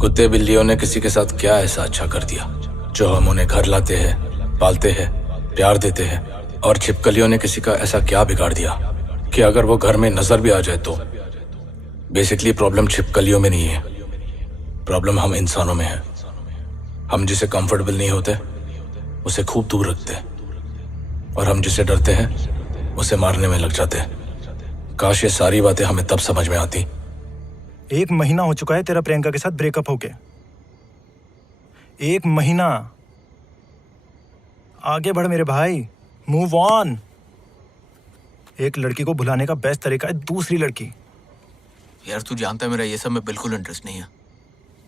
कुत्ते बिल्लियों ने किसी के साथ क्या ऐसा अच्छा कर दिया जो हम उन्हें घर लाते हैं, पालते हैं, प्यार देते हैं, और छिपकलियों ने किसी का ऐसा क्या बिगाड़ दिया कि अगर वो घर में नजर भी आ जाए तो। बेसिकली प्रॉब्लम छिपकलियों में नहीं है, प्रॉब्लम हम इंसानों में है। हम जिसे कंफर्टेबल नहीं होते उसे खूब दूर रखते हैं, और हम जिसे डरते हैं उसे मारने में लग जाते हैं। काश ये सारी बातें हमें तब समझ में आती। 1 महीना हो चुका है तेरा प्रियंका के साथ ब्रेकअप होके। 1 महीना। आगे बढ़ मेरे भाई, मूव ऑन। एक लड़की को भुलाने का बेस्ट तरीका है दूसरी लड़की। यार तू जानता है मेरा ये सब में बिल्कुल इंटरेस्ट नहीं है।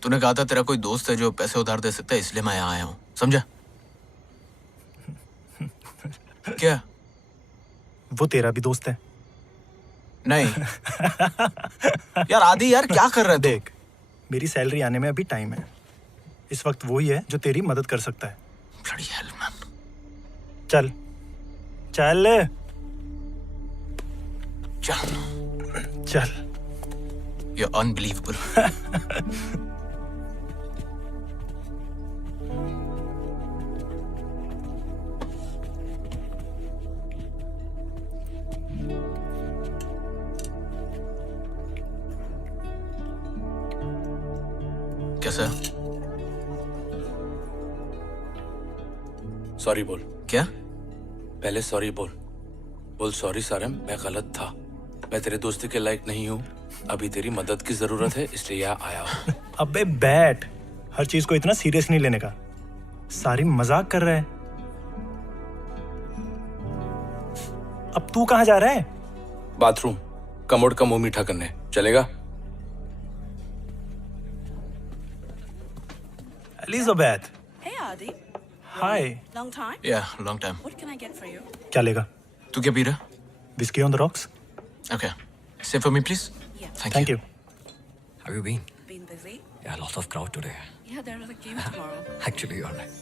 तूने कहा था तेरा कोई दोस्त है जो पैसे उधार दे सकता है, इसलिए मैं यहाँ आया हूँ, समझा? क्या? वो तेरा भी दोस्त है? नहीं। यार आदि, यार क्या कर रहा है तू? देख, मेरी सैलरी आने में अभी टाइम है। इस वक्त वही है जो तेरी मदद कर सकता है। Bloody hell, man. चल चल चल। चल। You're unbelievable. कैसा? सॉरी बोल। क्या? पहले सॉरी बोल। बोल सॉरी सारम, मैं गलत था। मैं तेरे दोस्ती के लायक नहीं हूँ। अभी तेरी मदद की जरूरत है, इसलिए यहाँ आया हूँ। अबे बैठ, हर चीज को इतना सीरियस नहीं लेने का। सारी मजाक कर रहा है। अब तू कहाँ जा रहा है? बाथरूम, कमोड का मुंह मीठा करने। चलेगा? Elizabeth. Hey Adi. Hi. Long time? Yeah, long time. What can I get for you? क्या लेगा? तू क्या पी रहा? Whiskey on the rocks. Okay. Say for me, please. Yeah. Thank you. Have you been? Been busy? Yeah, a lot of crowd today. Yeah, there is a game tomorrow. Actually, you're right.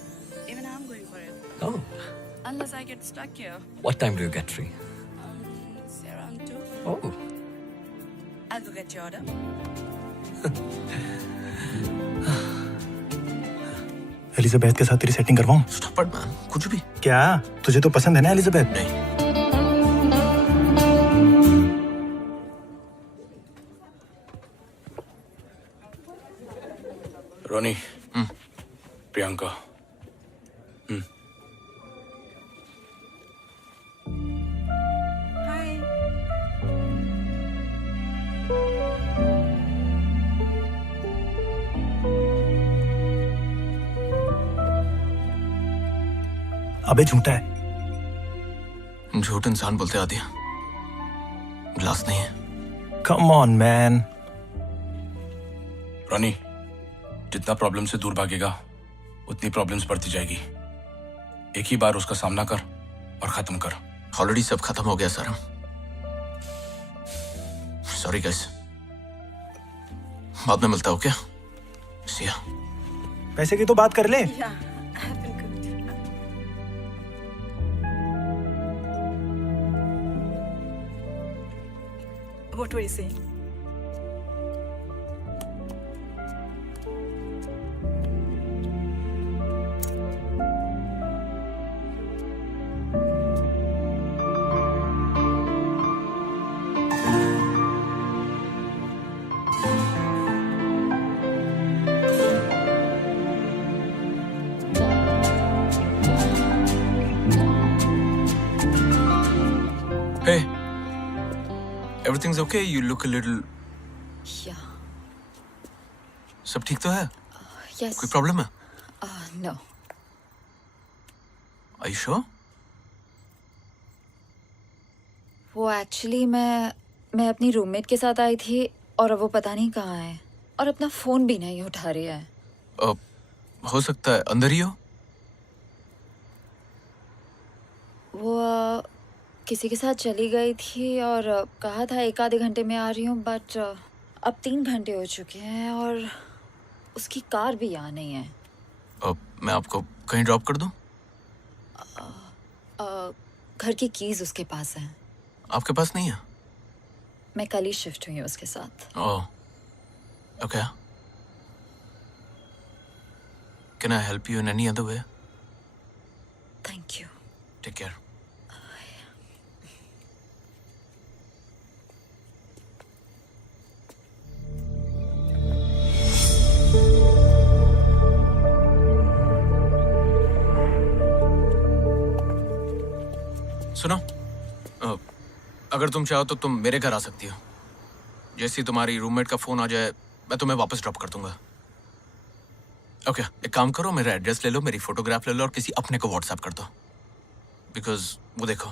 Even I'm going for it. Oh, Unless I get stuck here. what time do you get free? Say around 2. Oh, I'll go get your order. Elizabeth के साथ तेरी setting करवाऊं? Stop it, man. कुछ भी। क्या तुझे तो पसंद है ना एलिजाबेथ? नहीं। रोनी, प्रियंका। Hi. अबे झूठा है। झूठ इंसान बोलते आदि, ग्लास नहीं है। Come on man. रोनी, जितना प्रॉब्लम से दूर भागेगा उतनी प्रॉब्लम्स बढ़ती जाएगी। एक ही बार उसका सामना कर और खत्म कर। ऑलरेडी सब खत्म हो गया सर। सॉरी गाइस, बाद में मिलता हो क्या? सिया। पैसे की तो बात कर ले। Yeah, I've been good. What were you saying? Hey, everything's okay? You look a little. Yeah. सब ठीक तो है? Yes. कोई प्रॉब्लम है? No. Are you sure? वो एक्चुअली मैं अपनी रूममेट के साथ आई थी और अब वो पता नहीं कहाँ है और अपना फोन भी नहीं उठा रही है। हो सकता है अंदर ही हो। वो किसी के साथ चली गई थी और कहा था 1 आधे घंटे में आ रही हूँ, बट अब 3 घंटे हो चुके हैं और उसकी कार भी यहाँ नहीं है। मैं आपको कहीं ड्रॉप कर दूं? घर की कीज उसके पास हैं। आपके पास नहीं है? मैं कल ही शिफ्ट हुई हूँ उसके साथ। Oh, okay. Can I help you in any other way? Thank you. Take care. सुनो, अगर तुम चाहो तो तुम मेरे घर आ सकती हो। जैसे ही तुम्हारी रूममेट का फोन आ जाए मैं तुम्हें वापस ड्रॉप कर दूंगा। ओके, एक काम करो, मेरा एड्रेस ले लो, मेरी फोटोग्राफ ले लो और किसी अपने को व्हाट्सएप कर दो। बिकॉज वो देखो,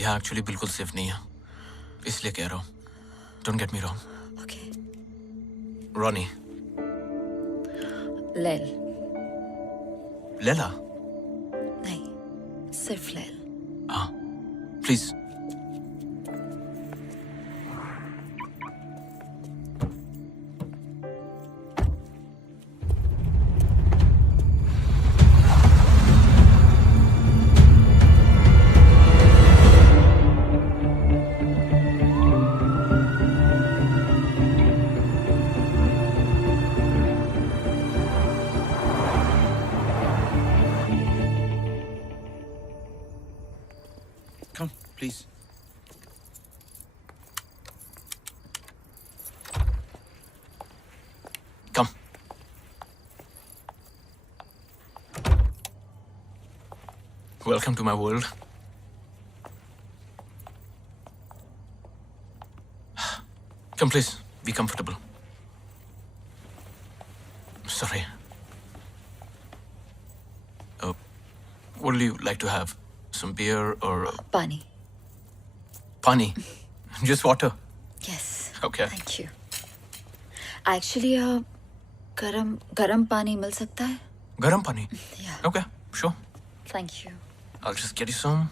यहाँ एक्चुअली बिल्कुल सेफ नहीं है, इसलिए कह रहा हूँ। Don't get me wrong. Okay. Ronnie. लेल। लेला। नहीं, सिर्फ लेल। हाँ, please. Come, please. Come. Welcome to my world. Come, please. Be comfortable. Sorry. What do you like to have? Some beer or पानी। pani? Just water. Yes. Okay. Thank you. Actually गरम पानी मिल सकता है? Garam pani. या। Okay, sure. Thank you. I'll just get you some.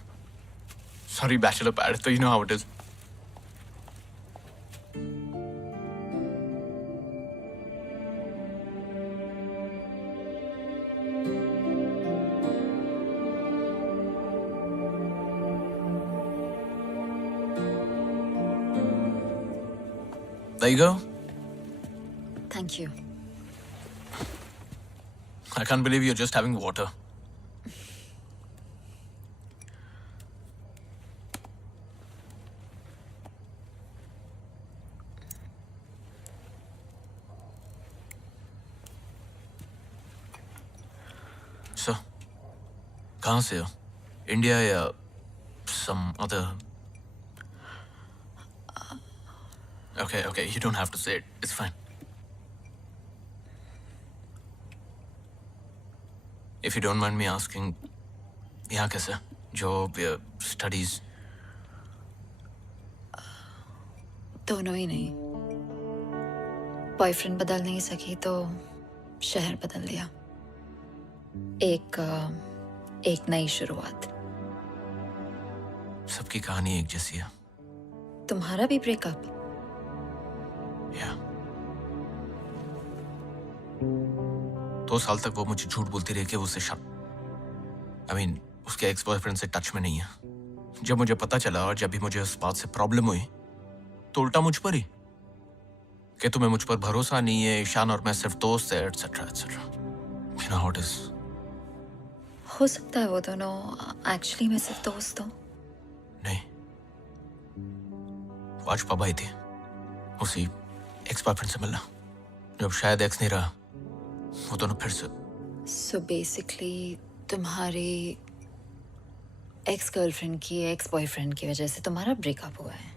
Sorry, bachelor pad, so you know how it is. There you go. Thank you. I can't believe you're just having water. So, कहाँ से हो? India या some other? Okay, you don't have to say it. It's fine. If you don't mind me asking, यहाँ कैसे? Job या studies? दोनों ही नहीं। Boyfriend बदल नहीं सकी तो शहर बदल दिया। एक नई शुरुआत। सबकी कहानी एक जैसी है। तुम्हारा भी ब्रेकअप? या 2 साल तक वो मुझे झूठ बोलती रही कि वो उससे उसके एक्स बॉयफ्रेंड से टच में नहीं है। जब मुझे पता चला और जब भी मुझे उस बात से प्रॉब्लम हुई तो उल्टा मुझ पर ही कि तुम्हें मुझ पर भरोसा नहीं है, ईशान और मैं सिर्फ दोस्त है, etcetera etcetera. You know how it is. हो सकता है वो दोनों एक्चुअली मैं सिर्फ दोस्त हूँ। नहीं, आज पापा आई थी उसी एक्स बॉयफ्रेंड से मिलना। जब शायद एक्स नहीं रहा वो दोनों फिर से। सो बेसिकली तुम्हारी एक्स गर्लफ्रेंड की एक्स बॉयफ्रेंड की वजह से तुम्हारा ब्रेकअप हुआ है।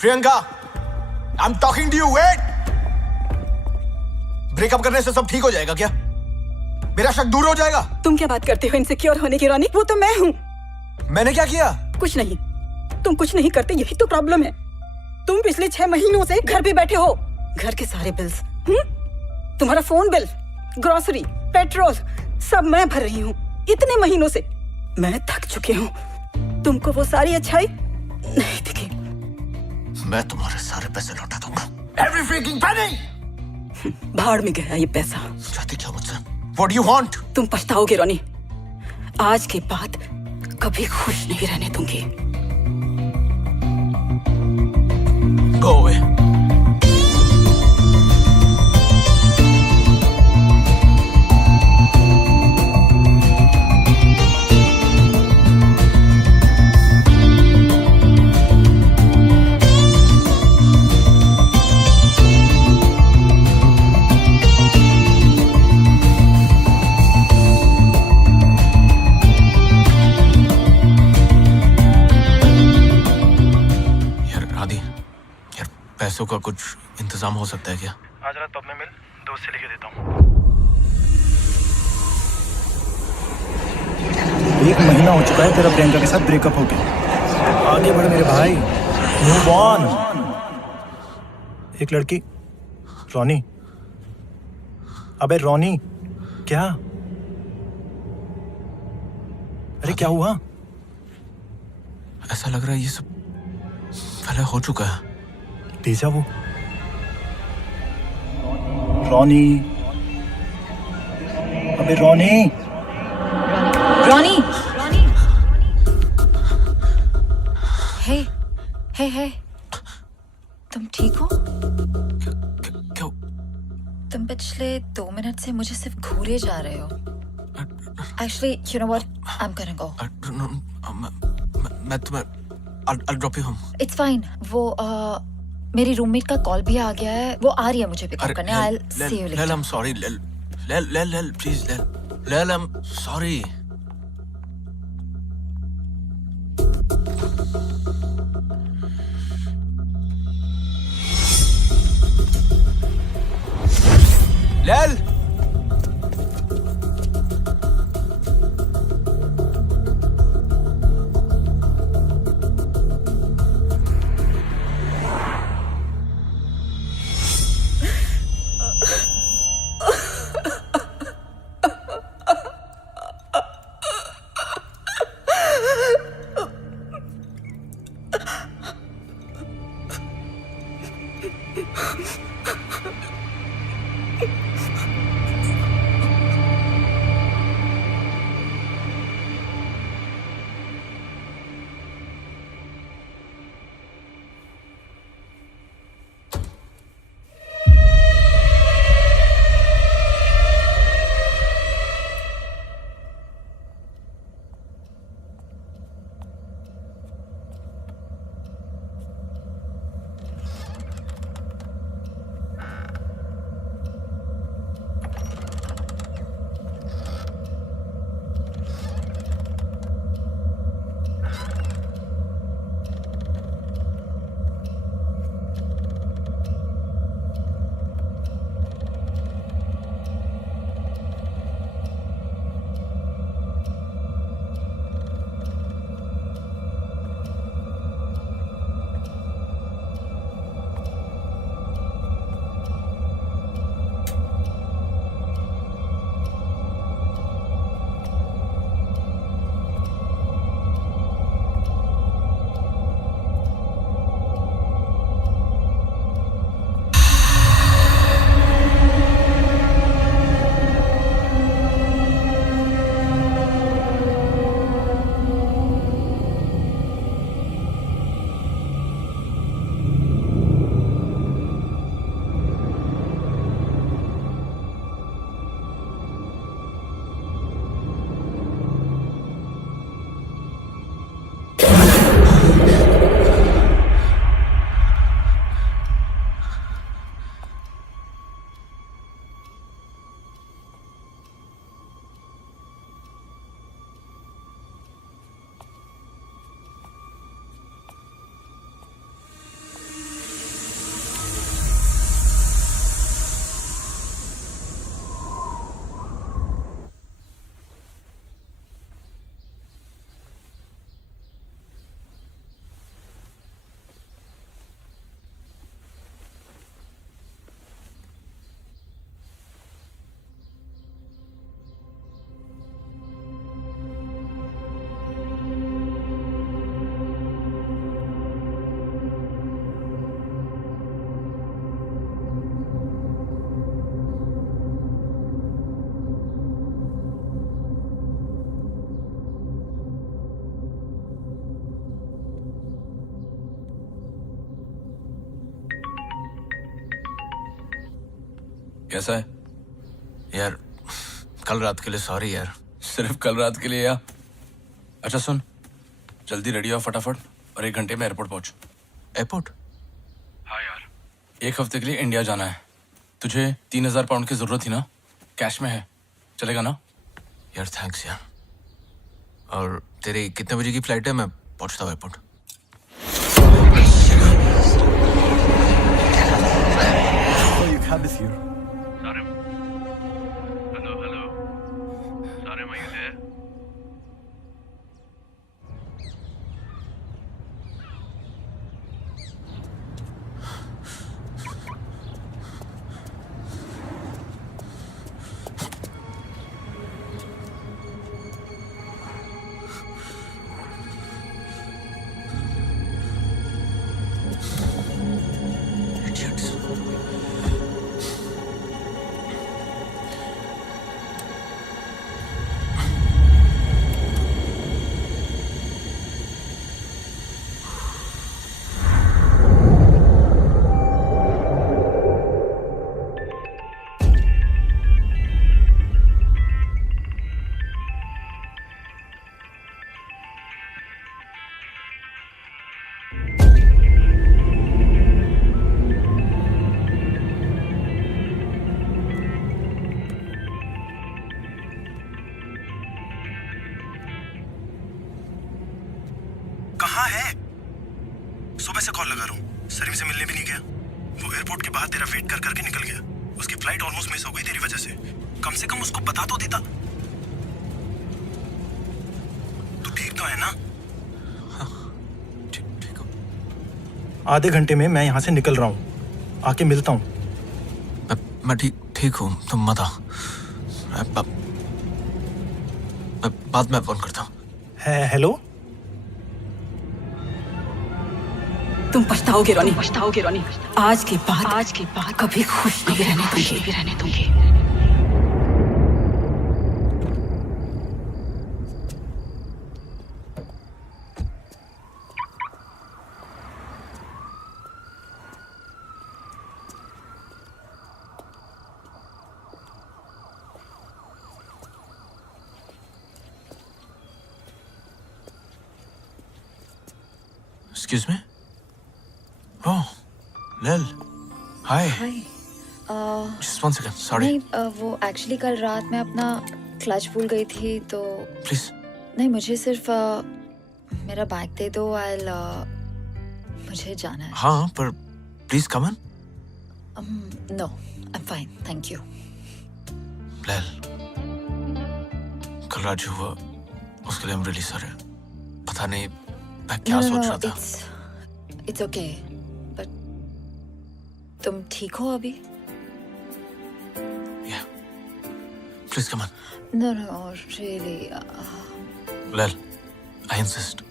Priyanka, I am talking to you. Wait. Breakup करने से सब ठीक हो जाएगा क्या? मेरा शक दूर हो जाएगा? तुम क्या बात करते हो इनसिक्योर होने की रोनी? वो तो मैं हूँ। मैंने क्या किया? कुछ नहीं, तुम कुछ नहीं करते, यही तो प्रॉब्लम है। तुम पिछले 6 महीनों से घर पे बैठे हो। घर के सारे बिल्स, तुम्हारा फोन बिल, ग्रोसरी, पेट्रोल सब मैं भर रही हूँ इतने महीनों से। मैं थक चुकी हूँ। तुमको वो सारी अच्छाई नहीं दिखी। मैं तुम्हारे सारे पैसे लौटा दूंगा। Every freaking penny! भाड़ में गया ये पैसा। चाहती क्या मुझसे? What do you want? तुम पछताओगे रोनी। आज के बाद कभी खुश नहीं रहने दूंगी। Go away. चांदी यार, पैसों का कुछ इंतजाम हो सकता है क्या? आज रात पब में मिल, दोस्त से लिखे देता हूँ। 1 महीना हो चुका है तेरा प्रियंका के साथ ब्रेकअप हो गया। आगे बढ़ मेरे भाई, मूव ऑन। एक लड़की, रोनी। अबे रोनी, क्या? अरे क्या हुआ? ऐसा लग रहा है ये सब पहले हो चुका है। डेजा वो। रोनी, अबे रोनी। रॉनी, हे हे हे, तुम ठीक हो? क्यों? तुम पिछले 2 मिनट से मुझे सिर्फ घूरे जा रहे हो। Actually, you know what? I'm gonna go. मैं तुम्हें I'll drop you home. It's fine. वो मेरी रूममेट का कॉल भी आ गया है, वो आ रही है मुझे पिकअप करने। I'll see you later. I'm sorry. Lel, please, Lel, I'm sorry. Lel! कैसा है? यार कल रात के लिए सॉरी यार। सिर्फ कल रात के लिए या? अच्छा सुन, जल्दी रेडी हो फटाफट और 1 घंटे में एयरपोर्ट पहुंच। एयरपोर्ट? हाँ यार, 1 हफ्ते के लिए इंडिया जाना है। तुझे 3000 पाउंड की जरूरत थी ना? कैश में है, चलेगा ना? यार थैंक्स यार। और तेरी कितने बजे की फ्लाइट है? मैं पहुंचता हूँ एयरपोर्ट। सुबह से कॉल लगा रहा हूँ, सरीम से मिलने भी नहीं गया। वो एयरपोर्ट के बाहर तेरा वेट कर करके निकल गया। उसकी फ्लाइट ऑलमोस्ट मिस हो गई तेरी वजह से। कम से कम उसको बता तो देता। तू ठीक तो है ना? ठीक ठीक हो। आधे घंटे में मैं यहाँ से निकल रहा हूँ, आके मिलता हूँ। मैं ठीक हूँ, तुम मत आओ। मैं बाद में फोन करता हूँ। हेलो। तुम पछताओगे रोनी, आज के बाद कभी खुश नहीं रहने दूंगी। Excuse me? Oh, Lil. Hi. हाय। Just 1 second. Sorry. नहीं, वो एक्चुअली कल रात मैं अपना क्लच भूल गई थी तो Please. नहीं, मुझे सिर्फ मेरा बैग दे दो। मुझे जाना है। हाँ, पर please come in. No, I am fine, thank you. Lil. कल रात जो हुआ, उसके लिए I'm really sorry. पता नहीं मैं क्या सोच रहा था। इट्स ओके, बट तुम ठीक हो अभी? Yeah. Please come in. No really. Lil, I insist.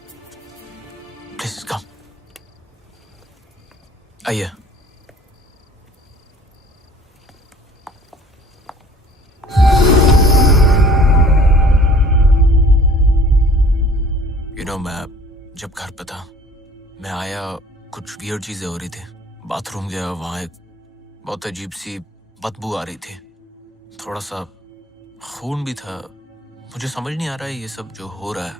Please come. आइए। मैं जब घर पे था, मैं आया, कुछ वियर्ड चीजें हो रही थी। बाथरूम गया, वहां एक बहुत अजीब सी बदबू आ रही थी, थोड़ा सा खून भी था। मुझे समझ नहीं आ रहा है ये सब जो हो रहा है,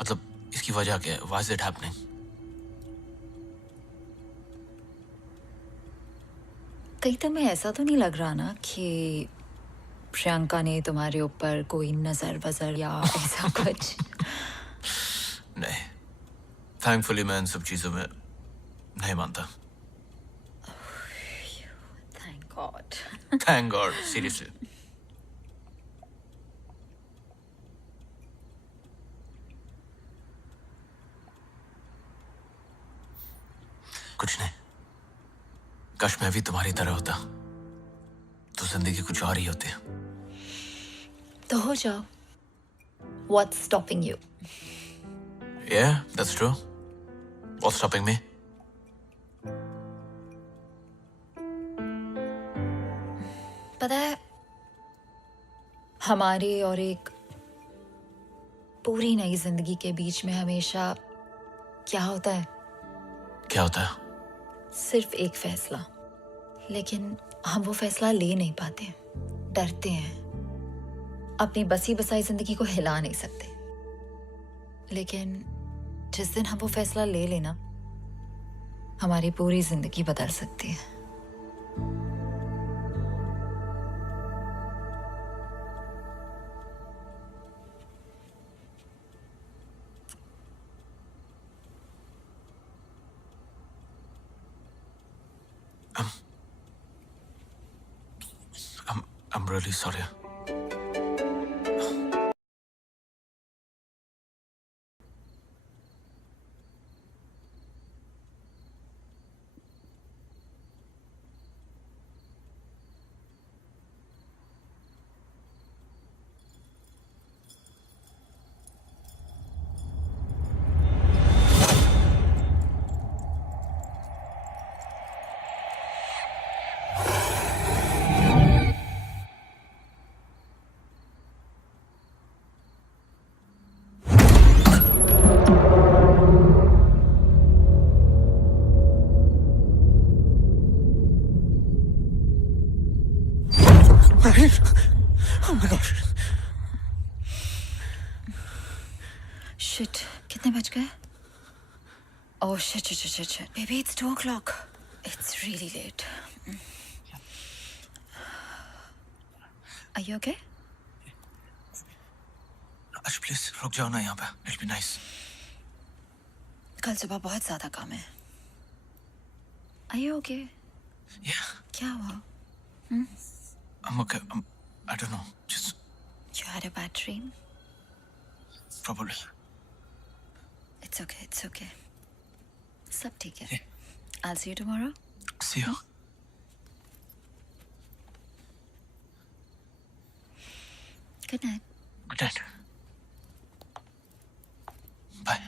मतलब इसकी वजह क्या है? Why is it happening? कहीं तुम्हें ऐसा तो नहीं लग रहा ना कि प्रियंका ने तुम्हारे ऊपर कोई नजर वजर या ऐसा कुछ? नहीं, थैंकफुली मैं इन सब चीजों में नहीं मानता। Thank God. Thank God, seriously. कुछ नहीं, काश मैं भी तुम्हारी तरह होता तो जिंदगी कुछ और ही होती। तो हो जाओ। What's stopping you? Yeah, that's true. What's stopping me? पता है, हमारी और एक पूरी नई जिंदगी के बीच में हमेशा क्या होता है? क्या होता है? सिर्फ एक फैसला, लेकिन हम वो फैसला ले नहीं पाते, डरते हैं, अपनी बसी बसाई जिंदगी को हिला नहीं सकते। लेकिन जिस दिन हम वो फैसला ले लेना, हमारी पूरी जिंदगी बदल सकती है। I'm really sorry. Oh my gosh. Shit, कितने बज गए? Oh shit. Baby, it's 2 o'clock. It's really late. Are you okay? Ash, please रुक जाओ ना यहाँ पे. It'll be nice. कल सुबह बहुत ज्यादा काम है। Are you okay? Yeah, क्या हुआ? I'm okay. I don't know. Just You had a bad dream? probably. It's okay, it's okay. सब ठीक है। I'll see you tomorrow. See you. Good night. Good night. Bye.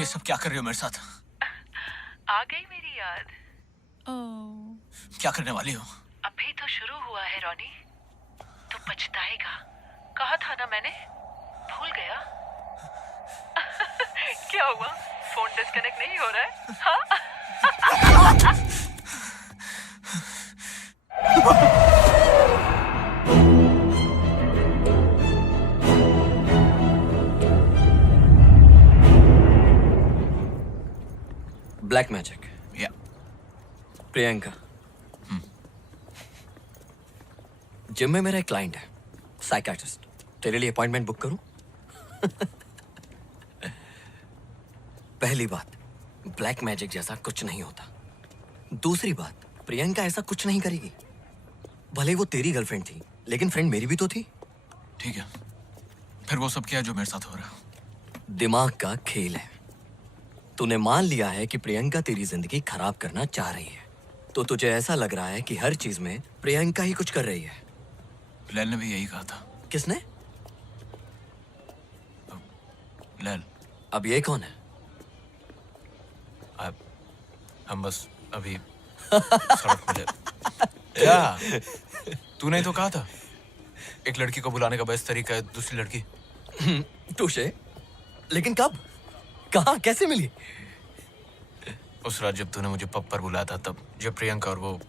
ये सब क्या कर रही हो मेरे साथ? आ गई मेरी याद। क्या करने वाली हो? अभी तो शुरू हुआ है रॉनी, तो पछताएगा। कहा था ना मैंने, भूल गया? क्या हुआ, फोन डिस्कनेक्ट नहीं हो रहा है? हाँ? Black magic. या प्रियंका। जिम में मेरा एक क्लाइंट है, साइकियाट्रिस्ट। तेरे लिए अपॉइंटमेंट बुक करूं? पहली बात, ब्लैक मैजिक जैसा कुछ नहीं होता। दूसरी बात, प्रियंका ऐसा कुछ नहीं करेगी। भले वो तेरी गर्लफ्रेंड थी, लेकिन फ्रेंड मेरी भी तो थी। ठीक है, फिर वो सब क्या है जो मेरे साथ हो रहा है? दिमाग का खेल है। तूने मान लिया है कि प्रियंका तेरी जिंदगी खराब करना चाह रही है, तो तुझे ऐसा लग रहा है कि हर चीज में प्रियंका ही कुछ कर रही है। लैल ने भी यही कहा था। किसने? लैल। अब ये कौन है? हम बस अभी सड़क मिले। क्या? तूने ही तो कहा था एक लड़की को बुलाने का बेस्ट तरीका है दूसरी लड़की। टूशे, लेकिन कब, कहाँ, कैसे मिली? उस रात जब तूने मुझे पब पर बुलाया था, तब जब प्रियंका और वो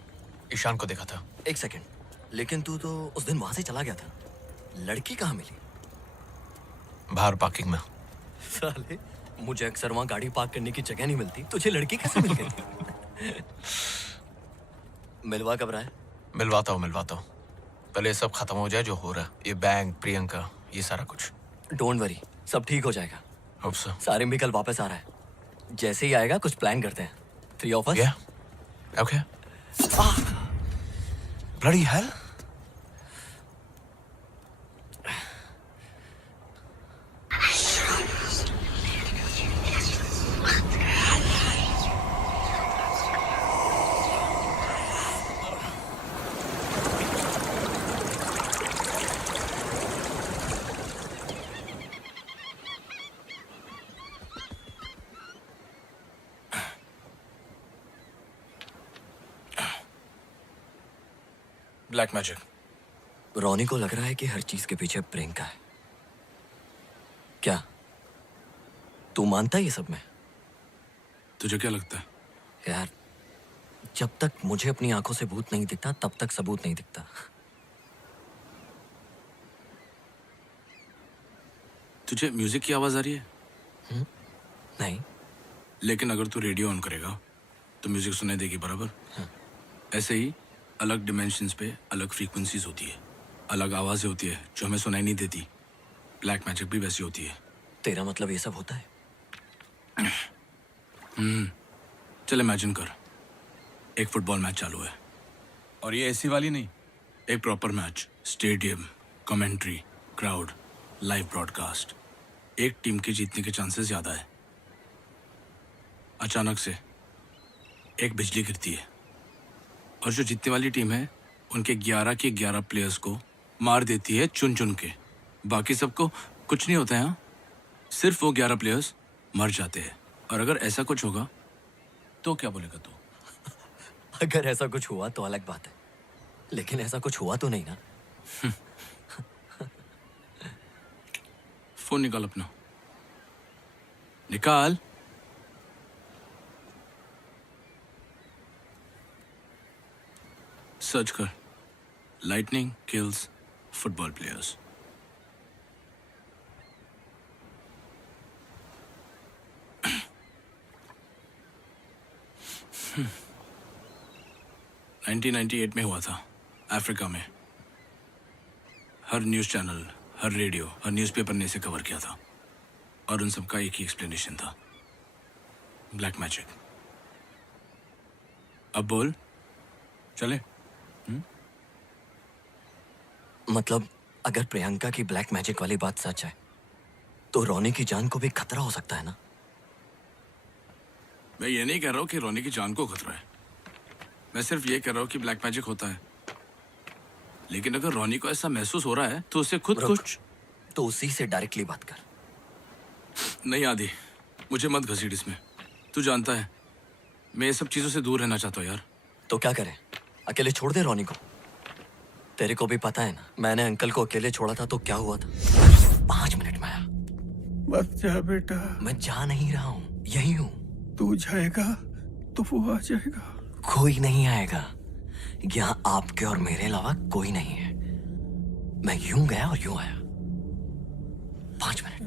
ईशान को देखा था। एक सेकंड, लेकिन तू तो उस दिन वहां से चला गया था। लड़की कहाँ मिली? बाहर पार्किंग में। साले, मुझे अक्सर वहां गाड़ी पार्क करने की जगह नहीं मिलती, तुझे लड़की कैसे मिल गई? मिलवा कब रहा है? मिलवाता हूँ। पहले ये सब खत्म हो जाए जो हो रहा है, ये बैंक, प्रियंका, ये सारा कुछ। डोंट वरी, सब ठीक हो जाएगा। Hope so. सारिम भी कल वापस आ रहा है। जैसे ही आएगा कुछ प्लान करते हैं। 3 of us? Yeah. Okay. Bloody hell. Black magic. Ronnie को लग रहा है कि हर चीज के पीछे प्रियंका है। क्या तू मानता है ये सब में? तुझे क्या लगता है? यार, जब तक मुझे अपनी आंखों से भूत नहीं दिखता तब तक सबूत नहीं दिखता। तुझे म्यूजिक की आवाज आ रही है? नहीं। लेकिन अगर तू रेडियो ऑन करेगा तो म्यूजिक सुनाई देगी, बराबर? ऐसे ही अलग डिमेंशंस पे अलग फ्रीक्वेंसीज होती है, अलग आवाजें होती है जो हमें सुनाई नहीं देती। ब्लैक मैजिक भी वैसी होती है। तेरा मतलब ये सब होता है? चल इमेजिन कर, एक फुटबॉल मैच चालू है, और ये ऐसी वाली नहीं, एक proper match, stadium, commentary, crowd, live broadcast. एक टीम के जीतने के चांसेस ज्यादा है। अचानक से एक बिजली गिरती है और जो जीतने वाली टीम है उनके 11 के 11 प्लेयर्स को मार देती है चुन चुन के। बाकी सबको कुछ नहीं होता है, हाँ? सिर्फ वो 11 प्लेयर्स मर जाते हैं। और अगर ऐसा कुछ होगा तो क्या बोलेगा तू? अगर ऐसा कुछ हुआ तो अलग बात है, लेकिन ऐसा कुछ हुआ तो नहीं ना। फोन निकाल अपना, निकाल। सर्च कर, lightning kills football players. Hmm. 1998 में हुआ था, अफ्रीका में। हर न्यूज़ चैनल, हर रेडियो, हर न्यूज़पेपर ने इसे कवर किया था, और उन सबका एक ही एक्सप्लेनेशन था, ब्लैक मैजिक। अब बोल, चले? मतलब अगर प्रियंका की ब्लैक मैजिक वाली बात सच है तो रोनी की जान को भी खतरा हो सकता है ना? मैं ये नहीं कह रहा हूँ कि रोनी की जान को खतरा है, मैं सिर्फ ये कह रहा हूँ कि ब्लैक मैजिक होता है। लेकिन अगर रोनी को ऐसा महसूस हो रहा है तो उसे खुद रुक, कुछ तो उसी से डायरेक्टली बात कर। नहीं आदि, मुझे मत घसीट इसमें। तू जानता है मैं ये सब चीजों से दूर रहना चाहता हूँ यार। तो क्या करें, अकेले छोड़ दे रोनी को? तेरे को भी पता है ना, मैंने अंकल को अकेले छोड़ा था तो क्या हुआ था। 5 मिनट में आया। मत जा बेटा, मैं जा नहीं रहा हूँ, यही हूँ। तू जाएगा तो वो आ जाएगा। कोई नहीं आएगा यहाँ, आपके और मेरे अलावा कोई नहीं है। मैं यूं गया और यूं आया। 5 मिनट।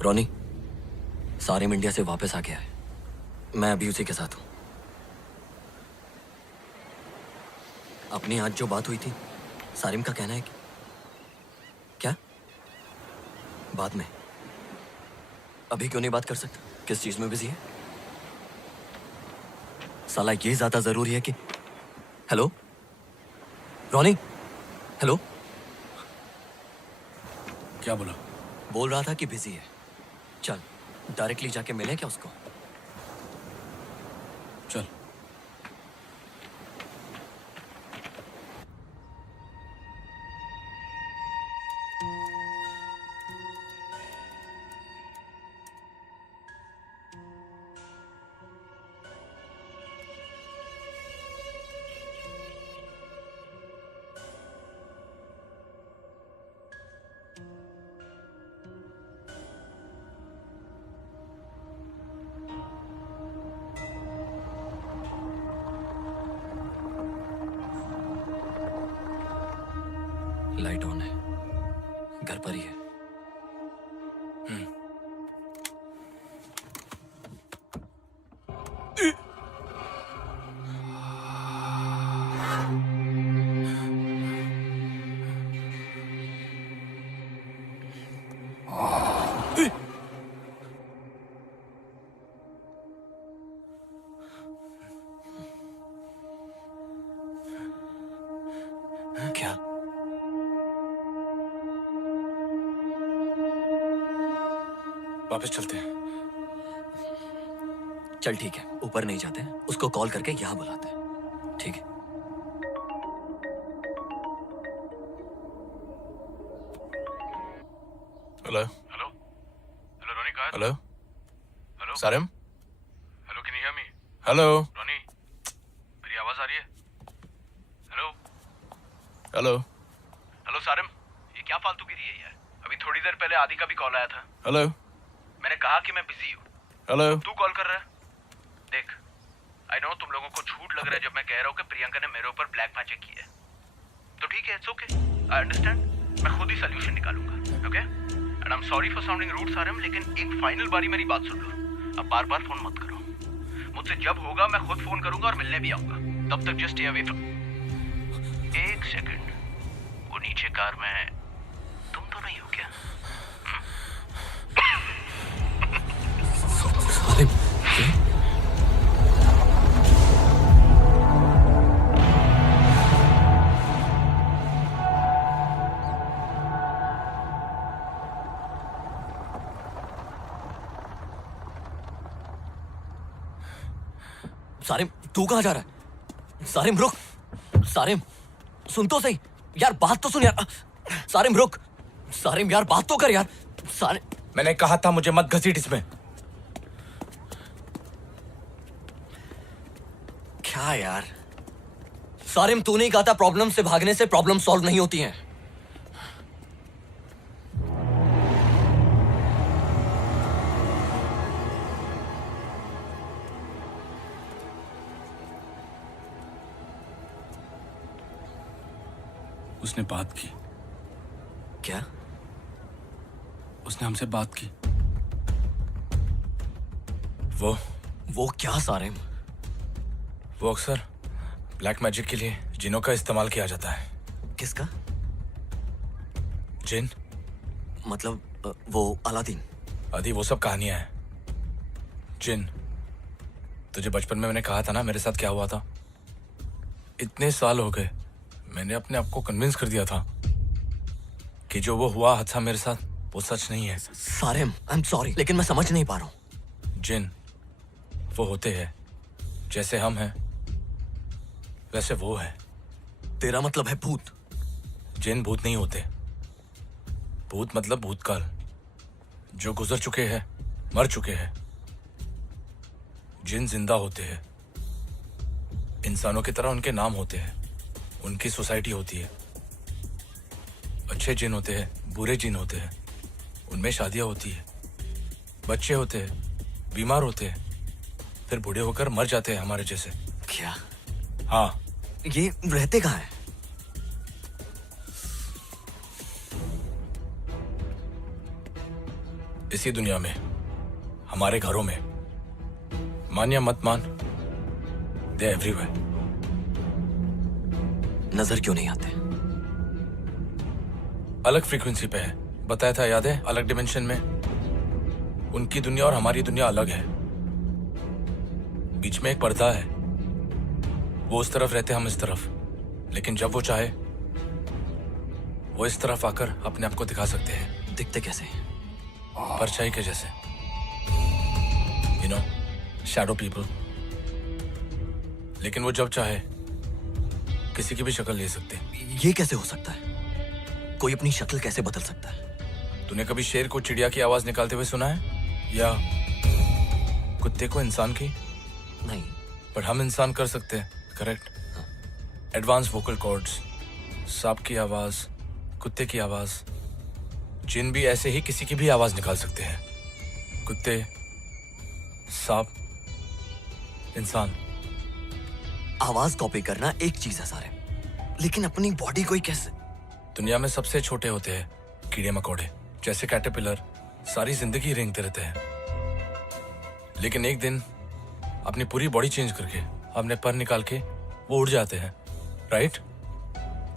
रोनी सारिम इंडिया से वापस आ गया है। मैं अभी उसी के साथ हूं। अपनी आज जो बात हुई थी, सारिम का कहना है कि क्या बाद में, अभी क्यों नहीं बात कर सकता? किस चीज में बिजी है? साला ये ज्यादा जरूरी है कि हेलो रॉनी, हेलो। क्या बोला? बोल रहा था कि बिजी है। चल डायरेक्टली जाके मिले क्या उसको? चल। लाइट ऑन है, घर पर ही है। क्या? वापस चलते हैं। चल ठीक है, ऊपर नहीं जाते, उसको कॉल करके यहाँ बुलाते हैं। ठीक है। हेलो। हेलो हेलो रोनी, कहाँ है? Hello. Hello Sarim. Hello, can you hear me? Hello. Ronnie, मेरी आवाज आ रही है? Hello hello. हेलो सारिम, ये क्या फालतूगिरी है यार? अभी थोड़ी देर पहले आदि का भी कॉल आया था। हेलो। मैंने कहा कि मैं बिजी हूँ, हेलो। तू कॉल कर रहा है। देख, आई नो तुम लोगों को झूठ लग रहा है जब मैं कह रहा हूँ कि प्रियंका ने मेरे ऊपर ब्लैक मैजिक किया है। तो ठीक है, इट्स ओके, आई अंडरस्टैंड। मैं खुद ही सोल्यूशन निकालूंगा, okay? And I am sorry for sounding rude Sarim, लेकिन एक फाइनल बारी मेरी बात सुन लो। अब बार बार फोन मत करो। मुझसे जब होगा मैं खुद फोन करूंगा और मिलने भी आऊंगा। तब तक जस्ट स्टे अवे फ्रॉम। एक सेकंड, वो नीचे कार में है, तुम तो नहीं हो क्या? सारिम, सारिम तू कहाँ जा रहा है? सारिम रुक, सारिम सुन तो सही यार, बात तो सुन यार। सारिम रुक, सारिम यार बात तो कर यार। सारिम, मैंने कहा था मुझे मत घसीट इसमें। क्या यार? सारिम तू नहीं कहा था प्रॉब्लम से भागने से प्रॉब्लम सॉल्व नहीं होती हैं। उसने बात की। क्या? उसने हमसे बात की। वो क्या सारिम? वो अक्सर ब्लैक मैजिक के लिए जिनों का इस्तेमाल किया जाता है। किसका? जिन। मतलब वो अलादीन? आदि वो सब कहानियां हैं। जिन, तुझे बचपन में मैंने कहा था ना मेरे साथ क्या हुआ था। इतने साल हो गए, मैंने अपने आप को कन्विंस कर दिया था कि जो वो हुआ हादसा मेरे साथ वो सच नहीं है। सारिम आई एम सॉरी, लेकिन मैं समझ नहीं पा रहा हूँ। जिन वो होते हैं जैसे हम हैं वैसे वो है। तेरा मतलब है भूत? जिन भूत नहीं होते। भूत मतलब भूतकाल, जो गुजर चुके हैं, मर चुके हैं। जिन जिंदा होते हैं, इंसानों की तरह उनके नाम होते हैं, उनकी सोसाइटी होती है। अच्छे जिन होते हैं, बुरे जिन होते हैं, उनमें शादियां होती है, बच्चे होते हैं, बीमार होते हैं, फिर बूढ़े होकर मर जाते हैं हमारे जैसे। क्या? हाँ। ये रहते कहाँ हैं? इसी दुनिया में, हमारे घरों में। मान या मत मान, दे एवरीवेयर। नजर क्यों नहीं आते? अलग फ्रीक्वेंसी पे है, बताया था याद है? अलग डिमेंशन में। उनकी दुनिया और हमारी दुनिया अलग है। बीच में एक पर्दा है, वो उस तरफ रहते हम इस तरफ, लेकिन जब वो चाहे वो इस तरफ आकर अपने आप को दिखा सकते हैं, दिखते कैसे? परछाई के जैसे, यू नो, शैडो पीपल। लेकिन वो जब चाहे किसी की भी शक्ल ले सकते हैं। ये कैसे हो सकता है? कोई अपनी शक्ल कैसे बदल सकता है? तूने कभी शेर को चिड़िया की आवाज निकालते हुए सुना है, या कुत्ते को इंसान की? नहीं। पर हम इंसान कर सकते हैं, करेक्ट? एडवांस वोकल कॉर्ड्स, सांप की आवाज, कुत्ते की आवाज, जिन भी ऐसे ही किसी की भी आवाज निकाल सकते हैं। कुत्ते, सांप, इंसान। आवाज कॉपी करना एक चीज है सारे, लेकिन अपनी बॉडी को ही कैसे? दुनिया में सबसे छोटे होते हैं कीड़े मकोड़े, जैसे कैटरपिलर, सारी जिंदगी रेंगते रहते हैं। लेकिन एक दिन अपनी पूरी बॉडी चेंज करके, अपने पर निकाल के वो उड़ जाते हैं, राइट?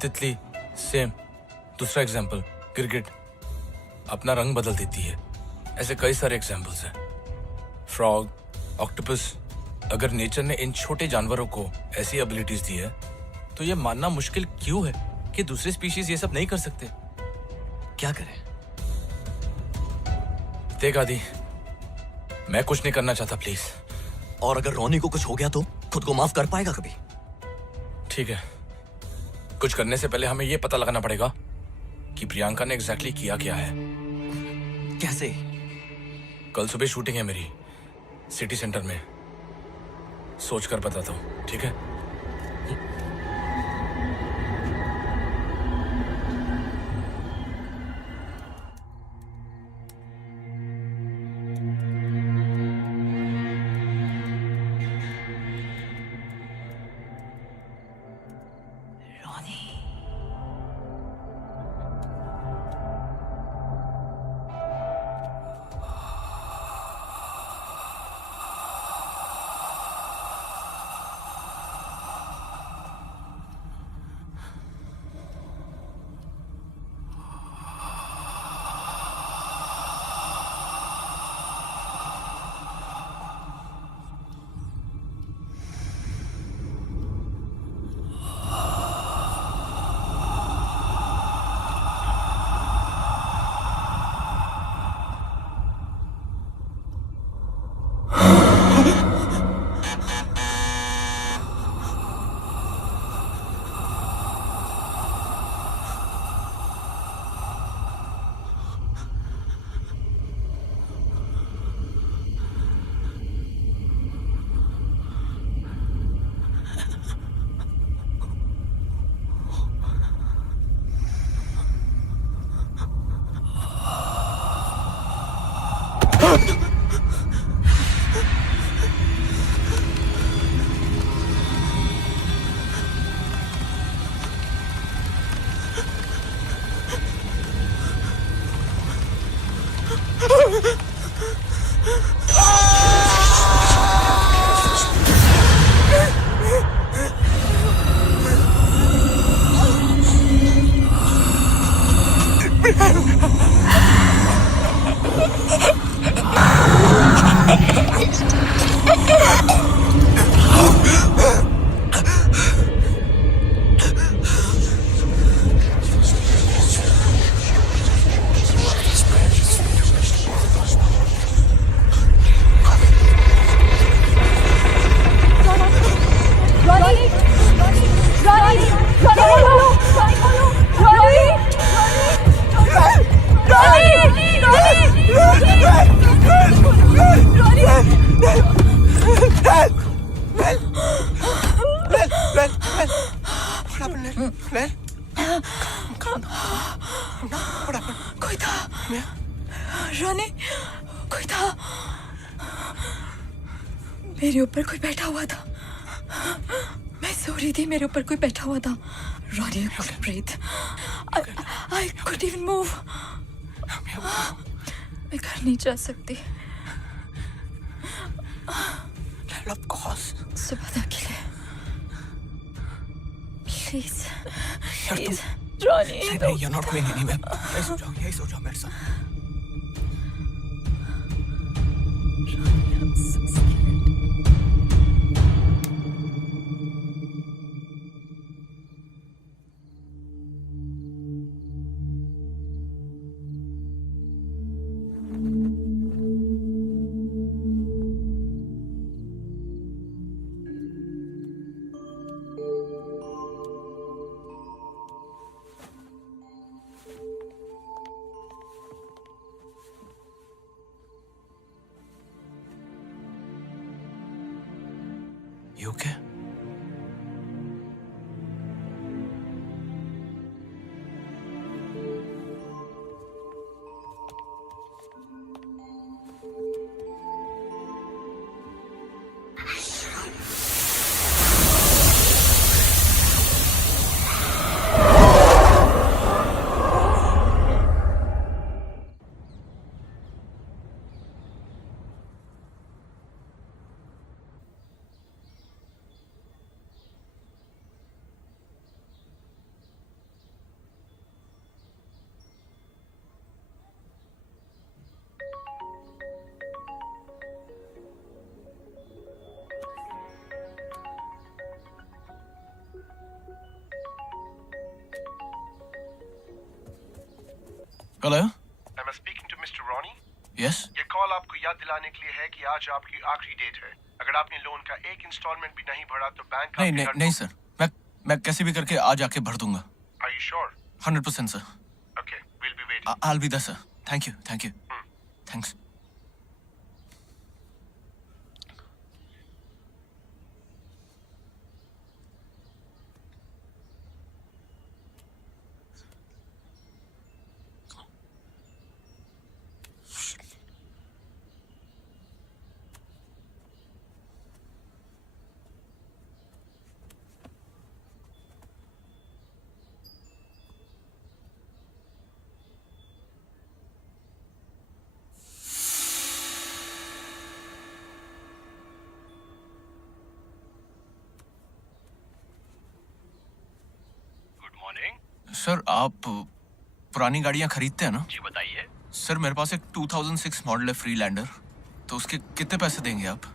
तितली, सेम। दूसरा एग्जाम्पल, गिरगिट अपना रंग बदल देती है। ऐसे कई सारे एग्जाम्पल्स हैं। Frog, octopus. अगर नेचर ने इन छोटे जानवरों को ऐसी एबिलिटीज दी है, तो ये मानना मुश्किल क्यों है कि दूसरे स्पीशीज ये सब नहीं कर सकते? क्या करें? देख आदि, मैं कुछ नहीं करना चाहता, प्लीज। और अगर रोनी को कुछ हो गया तो खुद को माफ कर पाएगा कभी? ठीक है, कुछ करने से पहले हमें ये पता लगाना पड़ेगा कि प्रियंका ने एग्जैक्टली किया क्या है। कैसे? कल सुबह शूटिंग है मेरी, सिटी सेंटर में। सोचकर बताता हूँ, ठीक है? कोई था रोनी, कोई था मेरे ऊपर, कोई बैठा हुआ था। मैं सो रही थी, मेरे ऊपर कोई बैठा हुआ था। रोनी, I couldn't breathe. I couldn't even move. मैं घर नहीं जा सकती। Of course. सुबह तक के लिए प्लीज यार प्लीज रोनी, नहीं, you're not going anywhere. यही सो जाओ मेरे साथ। I'm so scared. you okay? Hello? Am I speaking to Mr. Ronnie? Yes? ये कॉल आपको याद दिलाने के लिए है कि आज आपकी आखिरी डेट है। अगर आपने लोन का एक इंस्टॉलमेंट भी नहीं भरा तो बैंक नहीं नहीं नहीं सर, मैं कैसे भी करके आज आके भर दूंगा। Are you sure? 100% sir. Okay, we'll be waiting. I'll be there sir। Thank you thanks. Good morning. Sir आप पुरानी गाड़ियां खरीदते हैं ना? जी बताइए। सर मेरे पास एक 2006 मॉडल है फ्रीलैंडर, तो उसके कितने पैसे देंगे आप?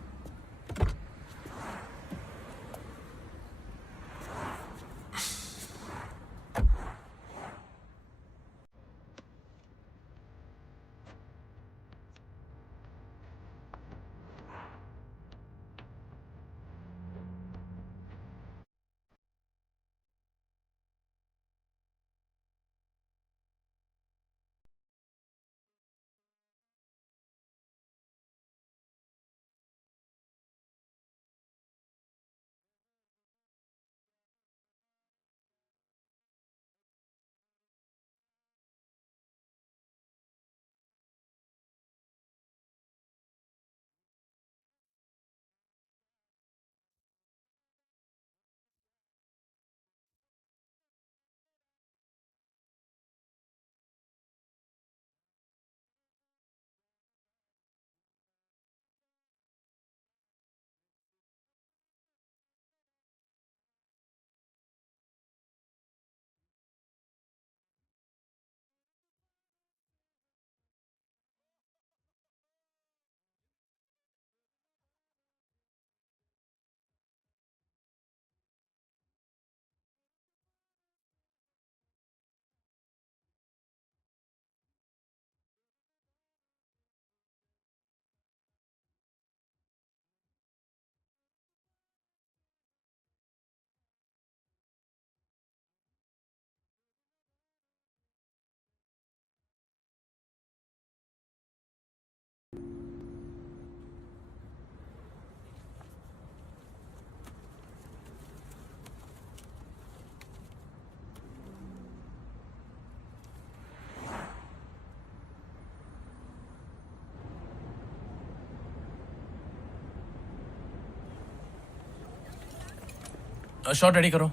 शॉट रेडी करो।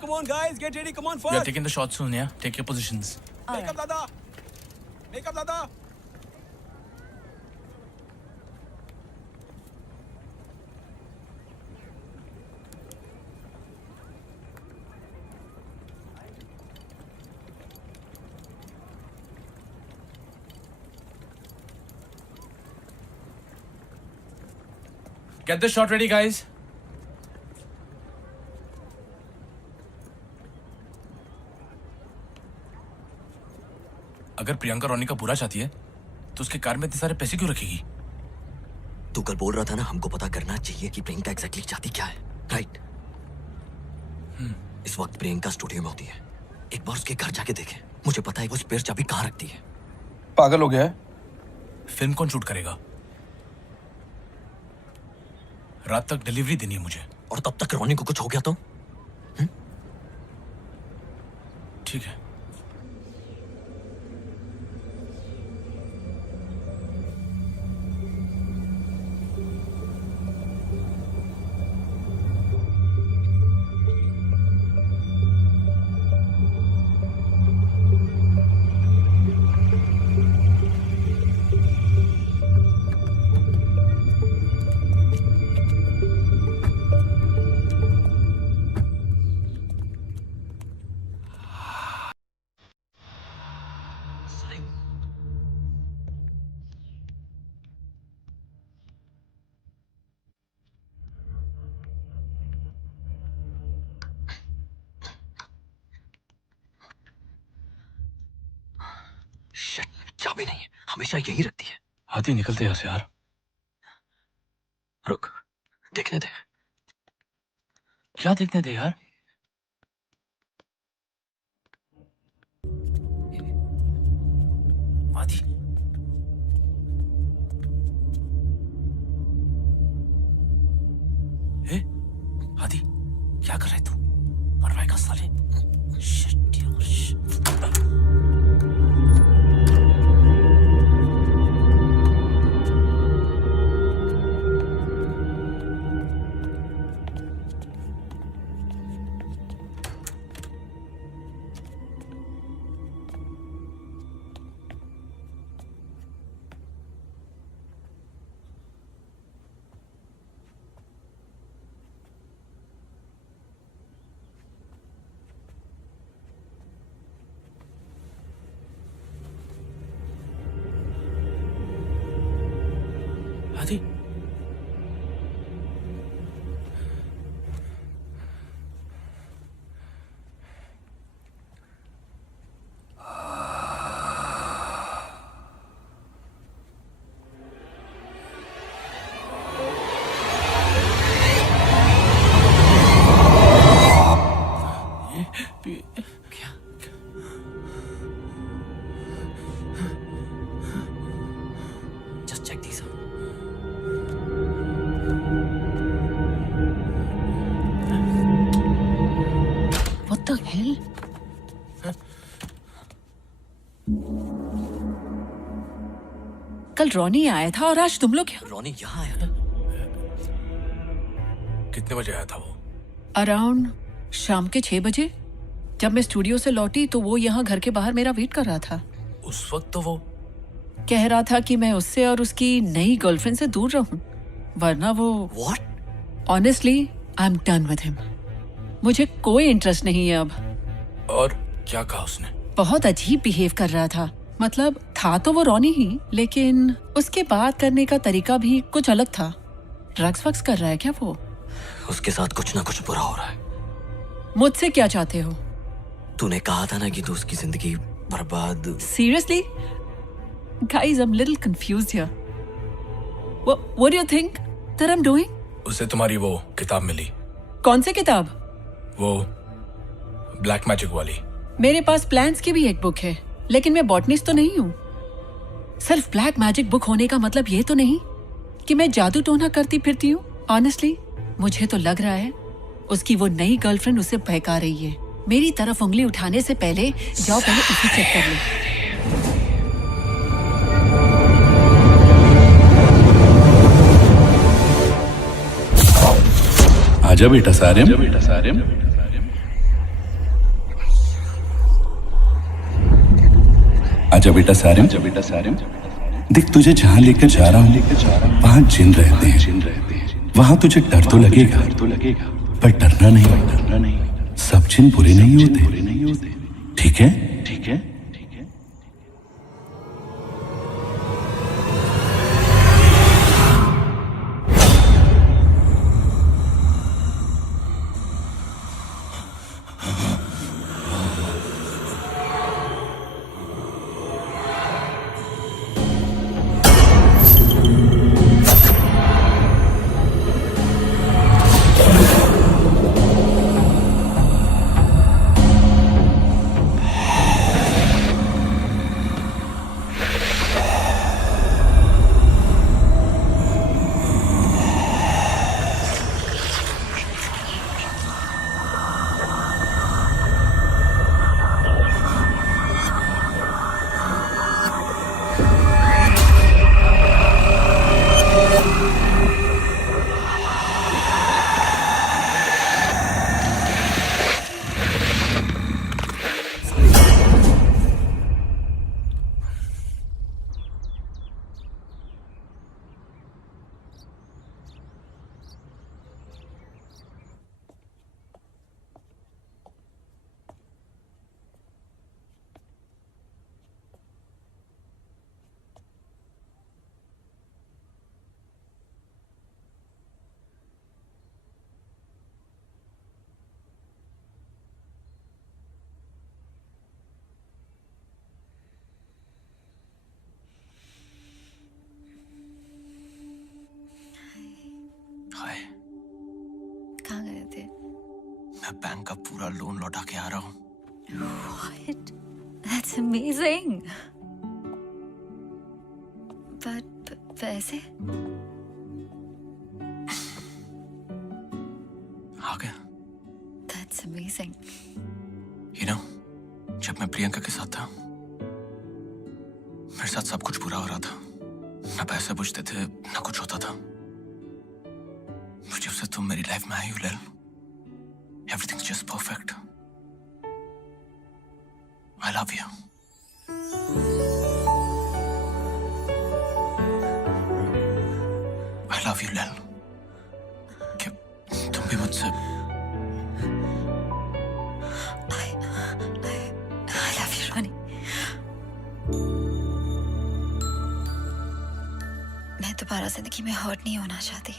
Come on, guys, get ready. Come on, We are fast. taking the shot soon, yeah? Take your positions. Make up, Dada. Make up, Dada. Get the shot ready, guys. अगर प्रियंका रोनी का बुरा चाहती है तो उसके car में इतने सारे पैसे क्यों रखेगी? तू कल बोल रहा था ना, हमको पता करना चाहिए कि प्रियंका एग्जैक्टली चाहती क्या है, राइट? इस वक्त प्रियंका स्टूडियो में होती है। एक बार उसके घर जाके देखे, मुझे पता है वो स्पेयर चाबी कहाँ रखती है। पागल हो गया है? फिल्म कौन शूट करेगा? रात तक डिलीवरी देनी है मुझे। और तब तक रोनी को कुछ हो गया तो? ठीक है। शिट, चाबी नहीं है, हमेशा यही रखती है। आदि निकलते यहाँ से यार। रुक, देखने दे। क्या देखने दे यार? आदि आदि क्या कर रहा है तू? मर पाएगा साले। शिट यार, शिट। आदि Just check these out. What the hell? कल रॉनी आया था और आज तुम लोग यहाँ? रोनी यहाँ आया था? कितने बजे आया था वो? अराउंड शाम के 6 बजे। जब मैं स्टूडियो से लौटी तो वो यहाँ घर के बाहर मेरा वेट कर रहा था। उस वक्त तो वो कह रहा था कि मैं उससे और उसकी नई गर्लफ्रेंड से दूर रहूं, वरना वो What? Honestly I am done with him. मुझे कोई इंटरेस्ट नहीं है अब। और क्या कहा उसने? बहुत अजीब बिहेव कर रहा था। मतलब था तो वो रॉनी ही, लेकिन उसके बात करने का तरीका भी कुछ अलग था। ड्रग्स वग्स कर रहा है क्या वो? उसके साथ कुछ ना कुछ बुरा हो रहा है। मुझसे क्या चाहते हो? तूने कहा था ना कि तू उसकी जिंदगी बर्बाद। Seriously? Guys, I'm a little confused here. What do you think that I'm doing? उसे तुम्हारी वो किताब मिली, कौन सी किताब? वो ब्लैक मैजिक वाली। मेरे पास प्लान्स की भी एक बुक है, लेकिन मैं बॉटनिस्ट तो नहीं हूँ। सिर्फ ब्लैक मैजिक बुक होने का मतलब ये तो नहीं कि मैं जादू टोना करती फिरती हूँ। ऑनेस्टली मुझे तो लग रहा है उसकी वो नई गर्लफ्रेंड उसे बहका रही है। मेरी तरफ उंगली उठाने से पहले जाओ पहले उसे चेक कर लो। आजा बेटा सारिम। आजा बेटा सारिम। देख तुझे जहाँ लेकर जा रहा हूँ वहाँ जिन रहते हैं। वहाँ तुझे डर तो लगेगा पर डरना नहीं। सब जिन बुरे नहीं होते, ठीक है? मैं बैंक का पूरा लोन लौटा के आ रहा हूँ। What? That's amazing. But पैसे? आ गया। That's amazing. You know, जब मैं प्रियंका के साथ था, मेरे साथ सब कुछ बुरा हो रहा था। ना पैसे बचते थे, ना कुछ होता था। जब से तुम मेरी लाइफ में आई हो लैल, everything's just perfect. I love you. I love you, लैल। क्या तुम भी मुझसे I love you, Ronnie. मैं दोबारा जिंदगी में हर्ट नहीं होना चाहती।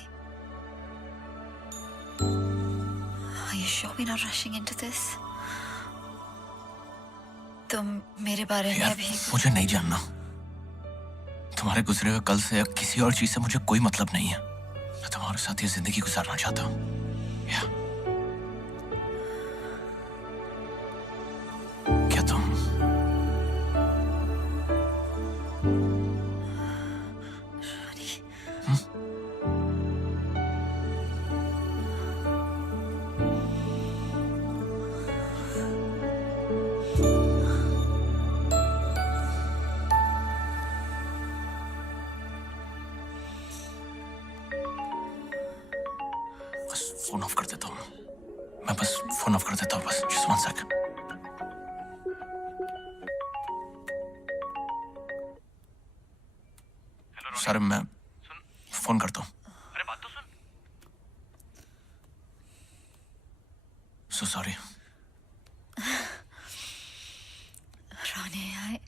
Are you sure we're not rushing into this? तुम मेरे बारे में यार, भी मुझे नहीं जानना। तुम्हारे गुजरे हुए कल से या किसी और चीज से मुझे कोई मतलब नहीं है। मैं तुम्हारे साथ ये जिंदगी गुजारना चाहता हूँ। क्या तुम बस फोन ऑफ कर देता हूँ। मैं बस फोन ऑफ कर देता हूँ। बस just 1 second. सर मैं फोन करता हूँ। अरे बात तो सुन। So sorry. Ronnie,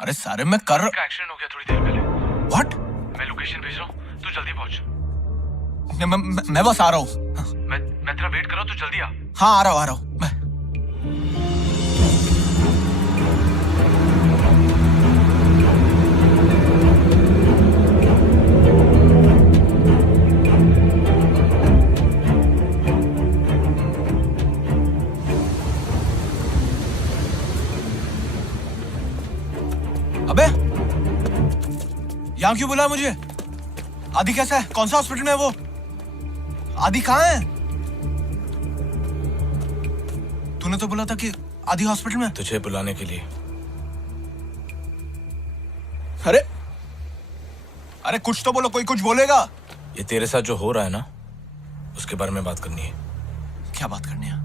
अरे सारे मैं कर का एक्सीडेंट हो गया थोड़ी देर पहले। What? मैं लोकेशन भेज रहा हूँ, तू जल्दी पहुंच। मैं बस आ रहा हूँ। मैं तेरा वेट कर रहा हूँ, तू जल्दी आ। हाँ आ रहा हूँ मैं। अबे यहाँ क्यों बुलाया मुझे? आदि कैसा है? कौन सा हॉस्पिटल में है वो? आदि कहाँ है? तूने तो बोला था कि आदि हॉस्पिटल में। तुझे बुलाने के लिए। अरे अरे कुछ तो बोलो, कोई कुछ बोलेगा। ये तेरे साथ जो हो रहा है ना, उसके बारे में बात करनी है। क्या बात करनी है?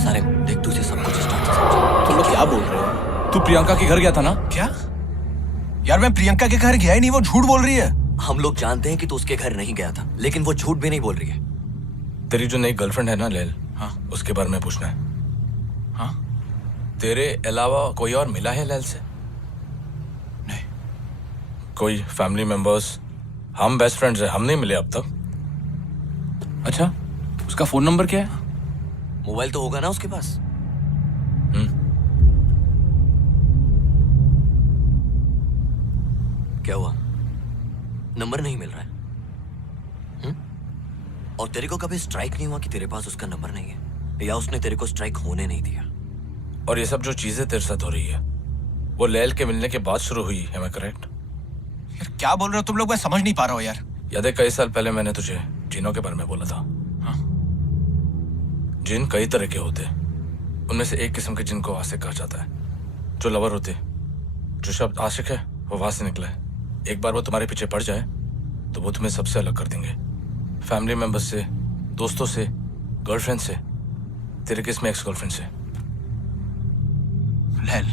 सारे देख, तुझे सब कुछ स्टार्ट से समझा। तुम लोग क्या बोल रहे हो? तू प्रियंका के घर गया था ना? क्या? यार मैं प्रियंका के घर गया ही नहीं, वो झूठ बोल रही है। हम लोग जानते हैं कि तू उसके घर नहीं गया था, लेकिन वो झूठ भी नहीं बोल रही है। तेरी जो नई गर्लफ्रेंड है ना लैल, हाँ उसके बारे में पूछना है। हाँ तेरे अलावा कोई और मिला है लैल से? नहीं। कोई फैमिली मेंबर्स? हम बेस्ट फ्रेंड्स हैं, हम नहीं मिले अब तक। अच्छा, उसका फोन नंबर क्या है? मोबाइल तो होगा ना उसके पास। क्या हुआ? नंबर नहीं मिल रहा है? और तेरे को कभी स्ट्राइक नहीं हुआ कि तेरे पास उसका नंबर नहीं है, या उसने तेरे को स्ट्राइक होने नहीं दिया? और ये सब जो चीजें तेरे साथ हो रही है, वो लैल के मिलने के बाद शुरू हुई है, मैं करेक्ट? यार क्या बोल रहे हो तुम लोग? मैं समझ नहीं पा रहा हूँ यार। याद है कई साल पहले मैंने तुझे जिनों के बारे में बोला था? हाँ। जिन कई तरह के होते, उनमें से एक किस्म के जिन को आशिक कहा जाता है, जो लवर होते। जो शब्द आशिक है वो वहां से निकला है। एक बार वो तुम्हारे पीछे पड़ जाए तो वो तुम्हें सबसे अलग कर देंगे, फैमिली मेंबर्स से, दोस्तों से, गर्लफ्रेंड से, तेरे केस में एक्स गर्लफ्रेंड से। लैल,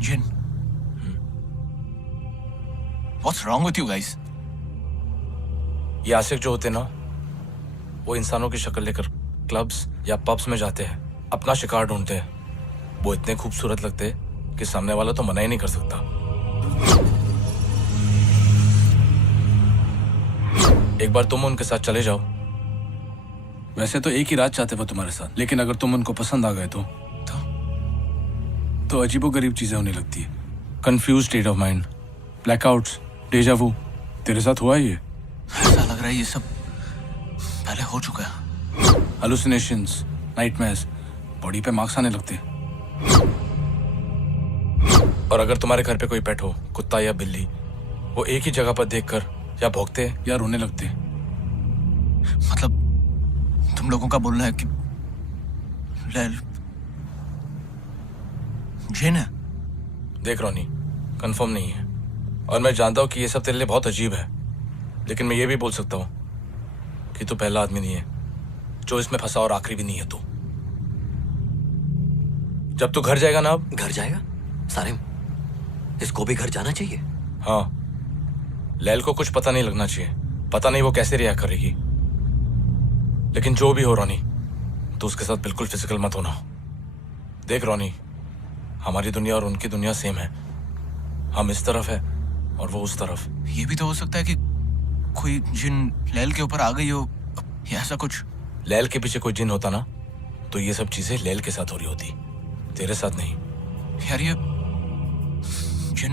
जिन, What's wrong with you guys? ये आशिक जो होते ना, वो इंसानों की शक्ल लेकर क्लब्स या पब्स में जाते हैं, अपना शिकार ढूंढते हैं। वो इतने खूबसूरत लगते हैं कि सामने वाला तो मना ही नहीं कर सकता। एक बार तुम उनके साथ चले जाओ। वैसे तो एक ही रात चाहते वो तुम्हारे साथ, लेकिन अगर तुम उनको पसंद आ गए तो अजीबोगरीब चीजें होने लगती है। Confuse state of mind, blackouts, deja vu. तेरे साथ हुआ है ये? ऐसा लग रहा है ये सब पहले हो चुका है। हेलुसिनेशंस, नाइटमेयर्स, बॉडी पे मार्क्स आने लगते हैं। और अगर तुम्हारे घर पे कोई पेट हो, कुत्ता या बिल्ली, वो एक ही जगह पर देखकर या भौंकते या रोने लगते। मतलब तुम लोगों का बोलना है कि लैल जिन है? देख रोनी, कंफर्म नहीं है और मैं जानता हूँ कि ये सब तेरे लिए बहुत अजीब है, लेकिन मैं ये भी बोल सकता हूँ कि तू पहला आदमी नहीं है जो इसमें फंसा और आखिरी भी नहीं है तू। जब तू घर जाएगा ना, अब घर जाएगा? सारिम, इसको भी घर जाना चाहिए। हाँ, लैल को कुछ पता नहीं लगना चाहिए। पता नहीं वो कैसे रिएक्ट करेगी, लेकिन जो भी हो रोनी, तो उसके साथ बिल्कुल फिजिकल मत होना। देख रोनी, हमारी दुनिया और उनकी दुनिया सेम है। हम इस तरफ है और वो उस तरफ। ये भी तो हो सकता है कि कोई जिन लैल के ऊपर आ गई हो या ऐसा कुछ। लैल के पीछे कोई जिन होता ना, तो ये सब चीजें लैल के साथ हो रही होती, तेरे साथ नहीं। यार ये जिन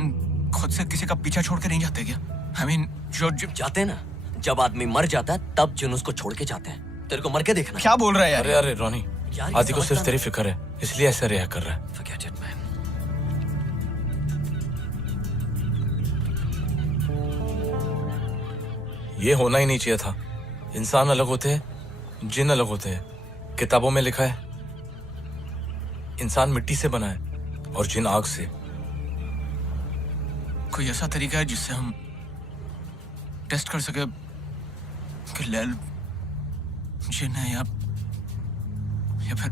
खुद से किसी का पीछा छोड़ के नहीं जाते क्या? I mean, जो जाते हैं ना, जब आदमी मर जाता है तब जिन उसको छोड़ के जाते हैं। तेरे को मर के देखना। क्या बोल रहा है यार? अरे अरे रोनी, आदि को सिर्फ तेरी फिक्र है, इसलिए ऐसा रिएक्ट कर रहा है। Forget it, man. ये होना ही नहीं चाहिए था। इंसान अलग होते हैं, जिन अलग होते हैं। किताबों में लिखा है इंसान मिट्टी से बना है और जिन आग से। कोई ऐसा तरीका है जिससे हम टेस्ट कर सके कि लैल जिन है या फिर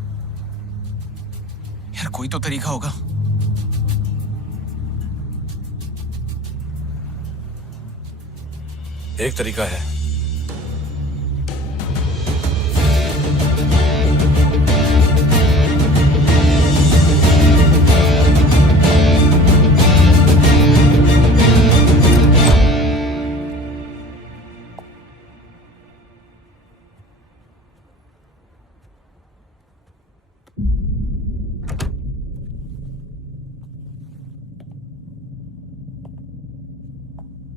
यार कोई तो तरीका होगा। एक तरीका है।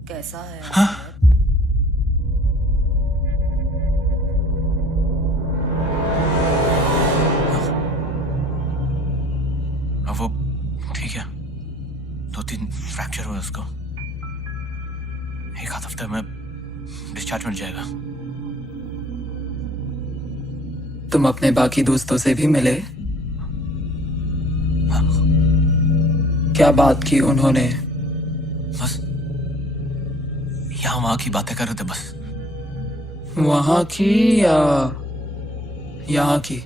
कैसा है? अब वो ठीक है, 2-3 फ्रैक्चर हुआ उसको। एक आध हफ्ते में डिस्चार्ज मिल जाएगा। तुम अपने बाकी दोस्तों से भी मिले? क्या बात की उन्होंने? बस यहाँ वहां की बातें कर रहे थे बस। वहां की या यहाँ की?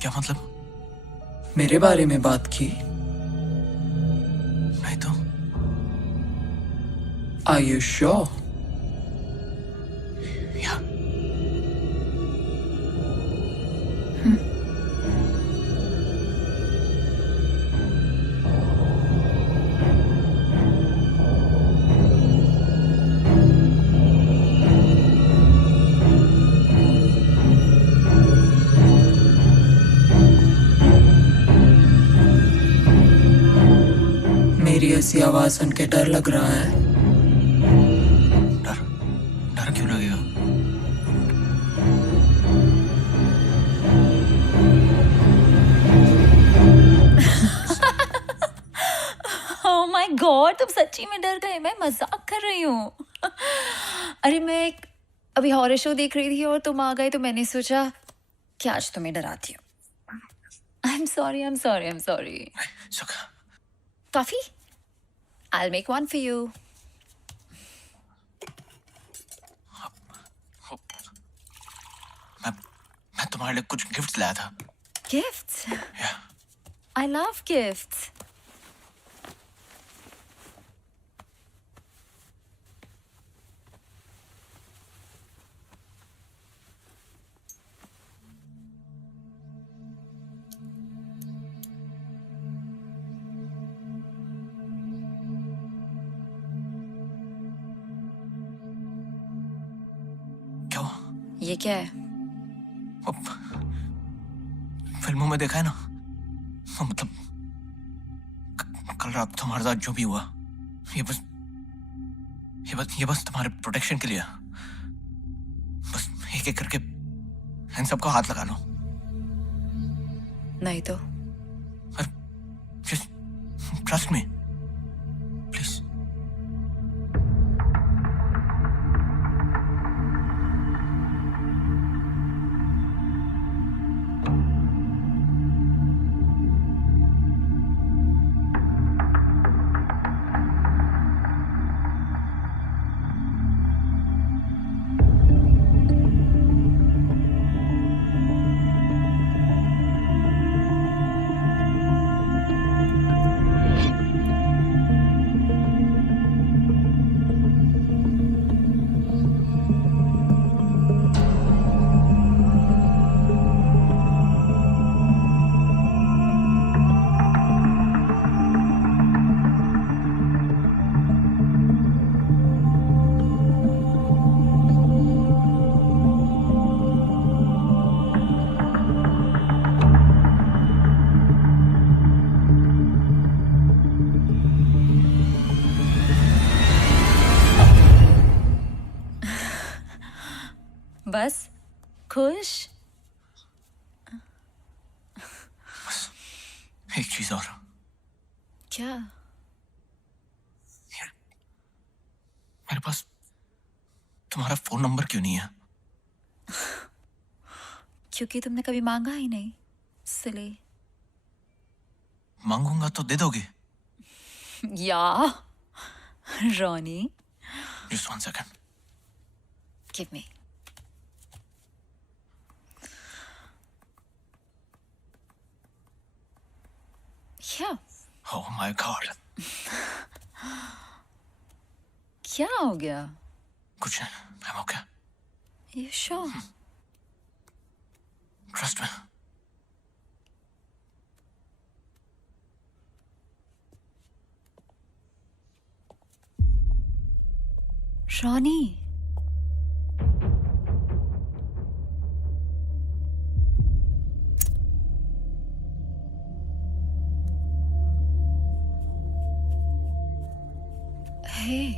क्या मतलब? मेरे बारे में बात की? नहीं तो। Are you sure? या मेरी ऐसी आवाज सुन के डर लग रहा है? डर? डर क्यों लगेगा? Oh my God, तुम सच्ची में डर गए? मैं मजाक कर रही हूँ। अरे मैं अभी हॉरर शो देख रही थी और तुम आ गए तो मैंने सोचा कि आज तुम्हें डराती हूँ। I'm sorry, I'm sorry, I'm sorry. सुखा, Coffee? I'll make one for you. मैं तुम्हारे लिए कुछ गिफ्ट्स लाया था। Gifts? या I love gifts. ये क्या है? अब फिल्मों में देखा है ना, वो मतलब कल रात तुम्हारे साथ जो भी हुआ, ये बस तुम्हारे प्रोटेक्शन के लिए। बस एक एक करके इन सबको हाथ लगा लो। नहीं तो Just trust me, please. बस खुश? एक चीज और, क्या? मेरे पास तुम्हारा फोन नंबर क्यों नहीं है? क्योंकि तुमने कभी मांगा ही नहीं, इसलिए। मांगूंगा तो दे दोगे? या Ronnie, Just 1 second. give me. क्या? Oh my God. क्या हो गया? कुछ नहीं, I'm okay. You sure? Trust me. Ronnie, hey,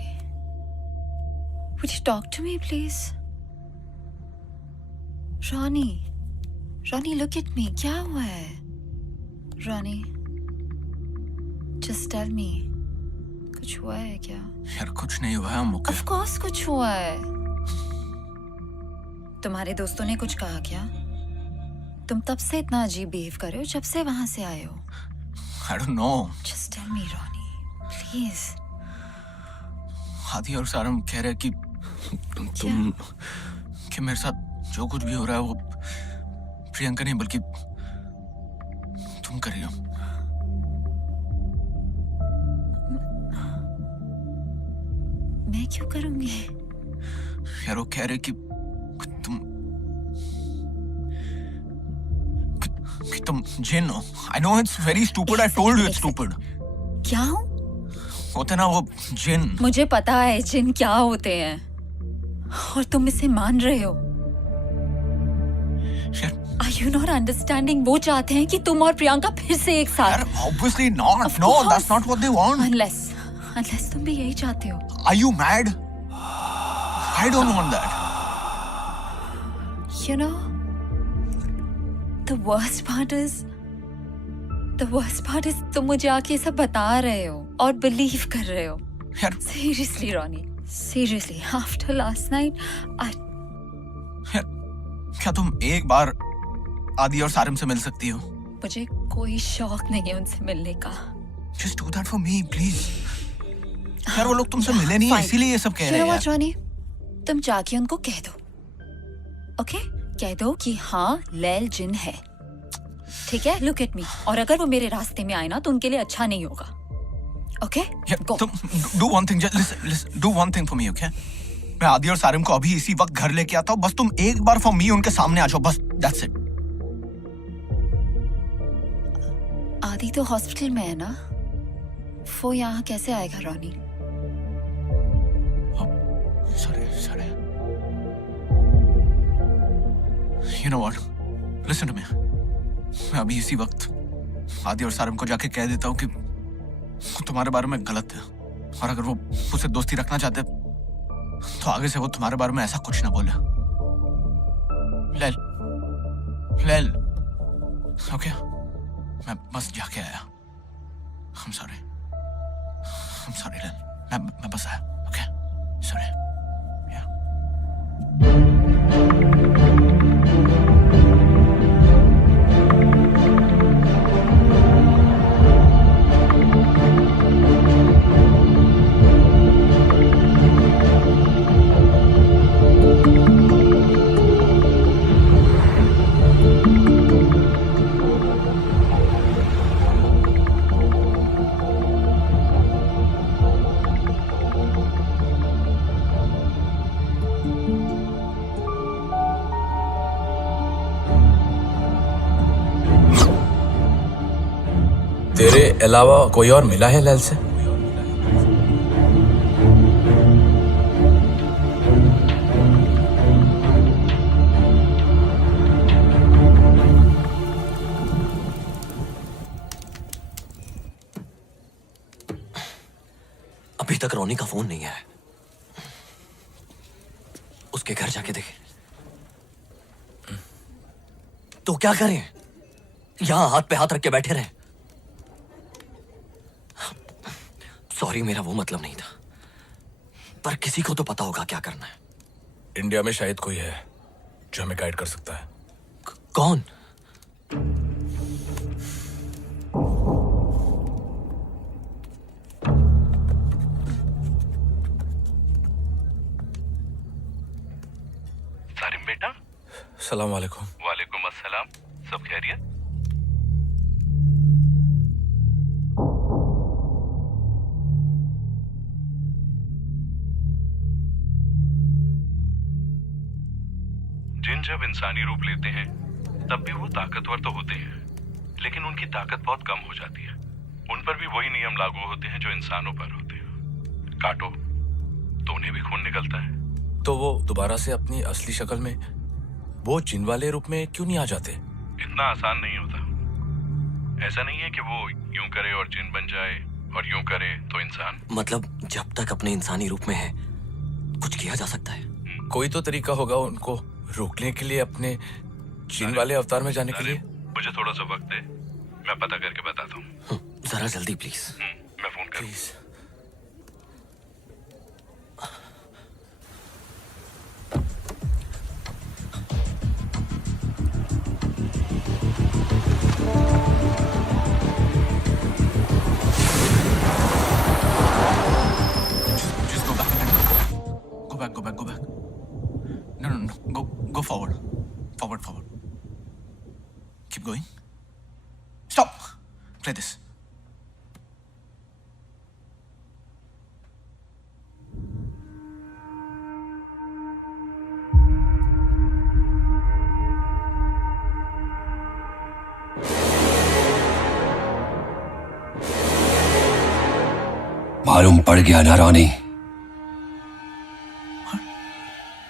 would you talk to me, please? Ronnie, Ronnie, look at me. क्या हुआ है? Ronnie, just tell me. कुछ हुआ है क्या? यार कुछ नहीं हुआ है, I'm okay. Of course कुछ हुआ है। तुम्हारे दोस्तों ने कुछ कहा क्या? तुम तब से इतना अजीब बिहेव कर रहे हो जब से वहां से आए हो। I don't know. Just tell me, Ronnie, please. आदि और सारम कह रहे कि तुम कि मेरे साथ जो कुछ भी हो रहा है वो प्रियंका नहीं बल्कि तुम कर रही हो। मैं क्यों करूंगी? यार वो कह रहे कि तुम जिन हो। I know it's very stupid. I told you it's stupid. क्या हूँ? होते ना वो जिन। मुझे पता है जिन क्या होते हैं और तुम इसे मान रहे हो। Are you not understanding? वो चाहते हैं कि तुम और प्रियंका फिर से एक साथ। यार obviously not. No, that's not what they want. Unless तुम भी यही चाहते हो। Are you mad? I don't want that. You know, the worst part is तुम मुझे आके सब बता रहे हो और बिलीव कर रहे हो। यार Seriously, Ronnie, seriously, after last night, यार क्या तुम एक बार आदि और सारिम से मिल सकती हो? मुझे कोई शौक नहीं है उनसे मिलने का। Just do that for me, please. यार वो लोग तुमसे मिले नहीं है इसीलिए ये सब कह रहे हैं यार। रॉनी, तुम जाके उनको कह दो, ओके? कह दो कि हाँ लैल जिन है, ठीक है? Look at me. और अगर वो मेरे रास्ते में आए ना तो उनके लिए अच्छा नहीं होगा, ओके? यार तुम do one thing, just listen, do one thing for me, okay? मैं आदि और सारिम को अभी इसी वक्त घर लेके आता हूँ, बस तुम एक बार for me उनके सामने आ जाओ, बस that's it. आदि तो हॉस्पिटल में है ना, वो यहाँ कैसे आएगा Ronnie? Sorry. You know what? Listen to me. मैं अभी इसी वक्त आदि और सारिम को जाके कह देता हूँ कि वो तुम्हारे बारे में गलत है, और अगर वो मुझसे दोस्ती रखना चाहते तो आगे से वो तुम्हारे बारे में ऐसा कुछ ना बोले। लेल, ओके? मैं बस जाके आया। I'm sorry, लेल। मैं बस आया, ओके? Sorry. तेरे अलावा कोई और मिला है लैल से? अभी तक रोनी का फोन नहीं आया। उसके घर जाके देखे तो क्या करें? यहां हाथ पे हाथ रख के बैठे रहे? सॉरी, मेरा वो मतलब नहीं था, पर किसी को तो पता होगा क्या करना है। इंडिया में शायद कोई है जो हमें गाइड कर सकता है। कौन? सारिम बेटा। सलाम वालेकुम। वालेकुम अस्सलाम। सब खैरियत? जिन जब इंसानी रूप लेते हैं तब भी वो ताकतवर तो होते हैं, लेकिन उनकी ताकत बहुत कम हो जाती है। उन पर भी वही नियम लागू होते हैं जो इंसानों पर होते हैं। काटो तो उन्हें भी खून निकलता है। तो वो दोबारा से अपनी असली शक्ल में, वो जिन वाले रूप में क्यों नहीं आ जाते? इतना आसान नहीं होता। ऐसा नहीं है कि वो यूं करे और जिन बन जाए और यूं करे तो इंसान। मतलब जब तक अपने इंसानी रूप में है कुछ किया जा सकता है। कोई तो तरीका होगा उनको रोकने के लिए, अपने जिन वाले अवतार में जाने के लिए। मुझे थोड़ा सा वक्त दे, मैं पता करके बताता हूँ। जरा जल्दी प्लीज। मैं फोन करूँ। Go back. No. Go forward. Forward. Keep going. Stop. Play this. मालूम पड़ गया ना रोनी?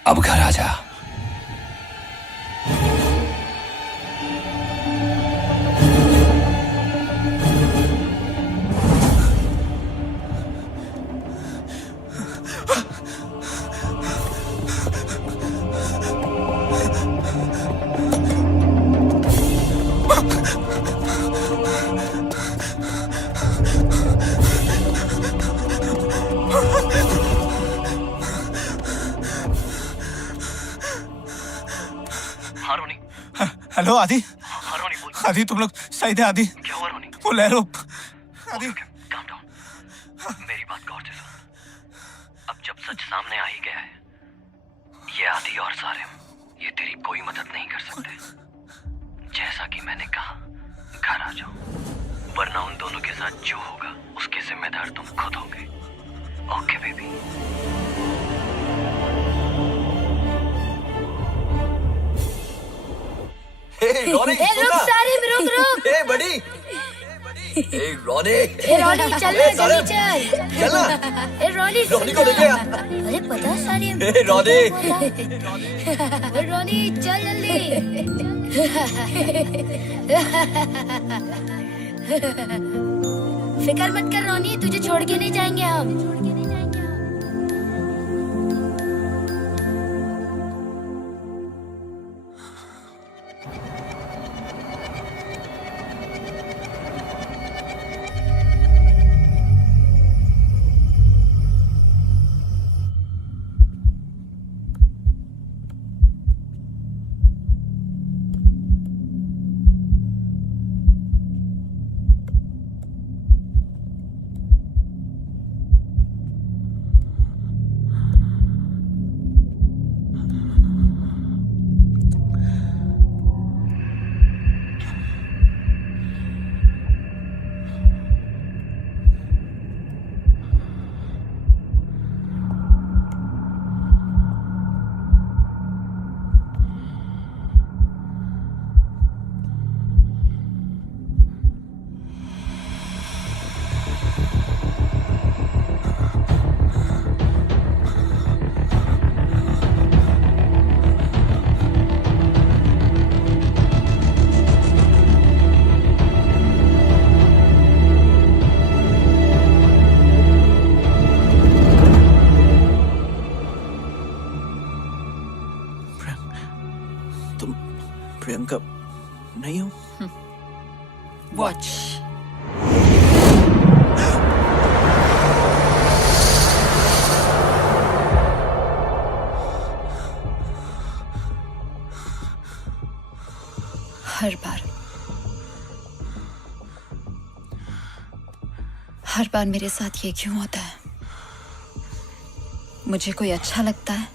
अब घर आ जा। हेलो आदि। आदि तुम लोग सही थे? आदि क्या हुआ रोनी? वो लहरो। आदि काम डाउन। मेरी बात गौर से सुन। अब जब सच सामने आ ही गया है, ये आदि और सारिम, ये तेरी कोई मदद नहीं कर सकते। जैसा कि मैंने कहा, घर आ जाओ, वरना उन दोनों के साथ जो होगा उसके जिम्मेदार तुम खुद होगे। Okay baby. रुक सारिम, रुक। बड़ी रोनी ए रॉनी चल ना जल्दी चल। चल ना। ए रॉनी रोनी को लेके आ। अरे पता सारी ए रोनी ए रॉनी चल जल्दी। फिक्र मत कर रॉनी, तुझे छोड़ के नहीं जाएंगे हम। प्रियंका नहीं हो? वॉच। हर बार मेरे साथ ये क्यों होता है? मुझे कोई अच्छा लगता है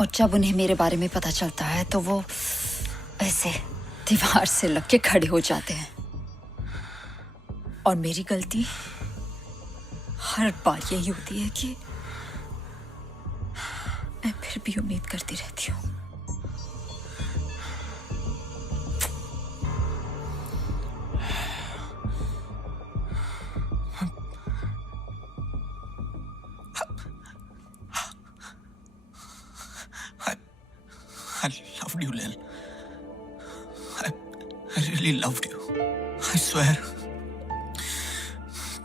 और जब उन्हें मेरे बारे में पता चलता है तो वो ऐसे दीवार से लग के खड़े हो जाते हैं। और मेरी गलती हर बार यही होती है कि मैं फिर भी उम्मीद करती रहती हूँ। I loved you, Lil. I really loved you. I swear.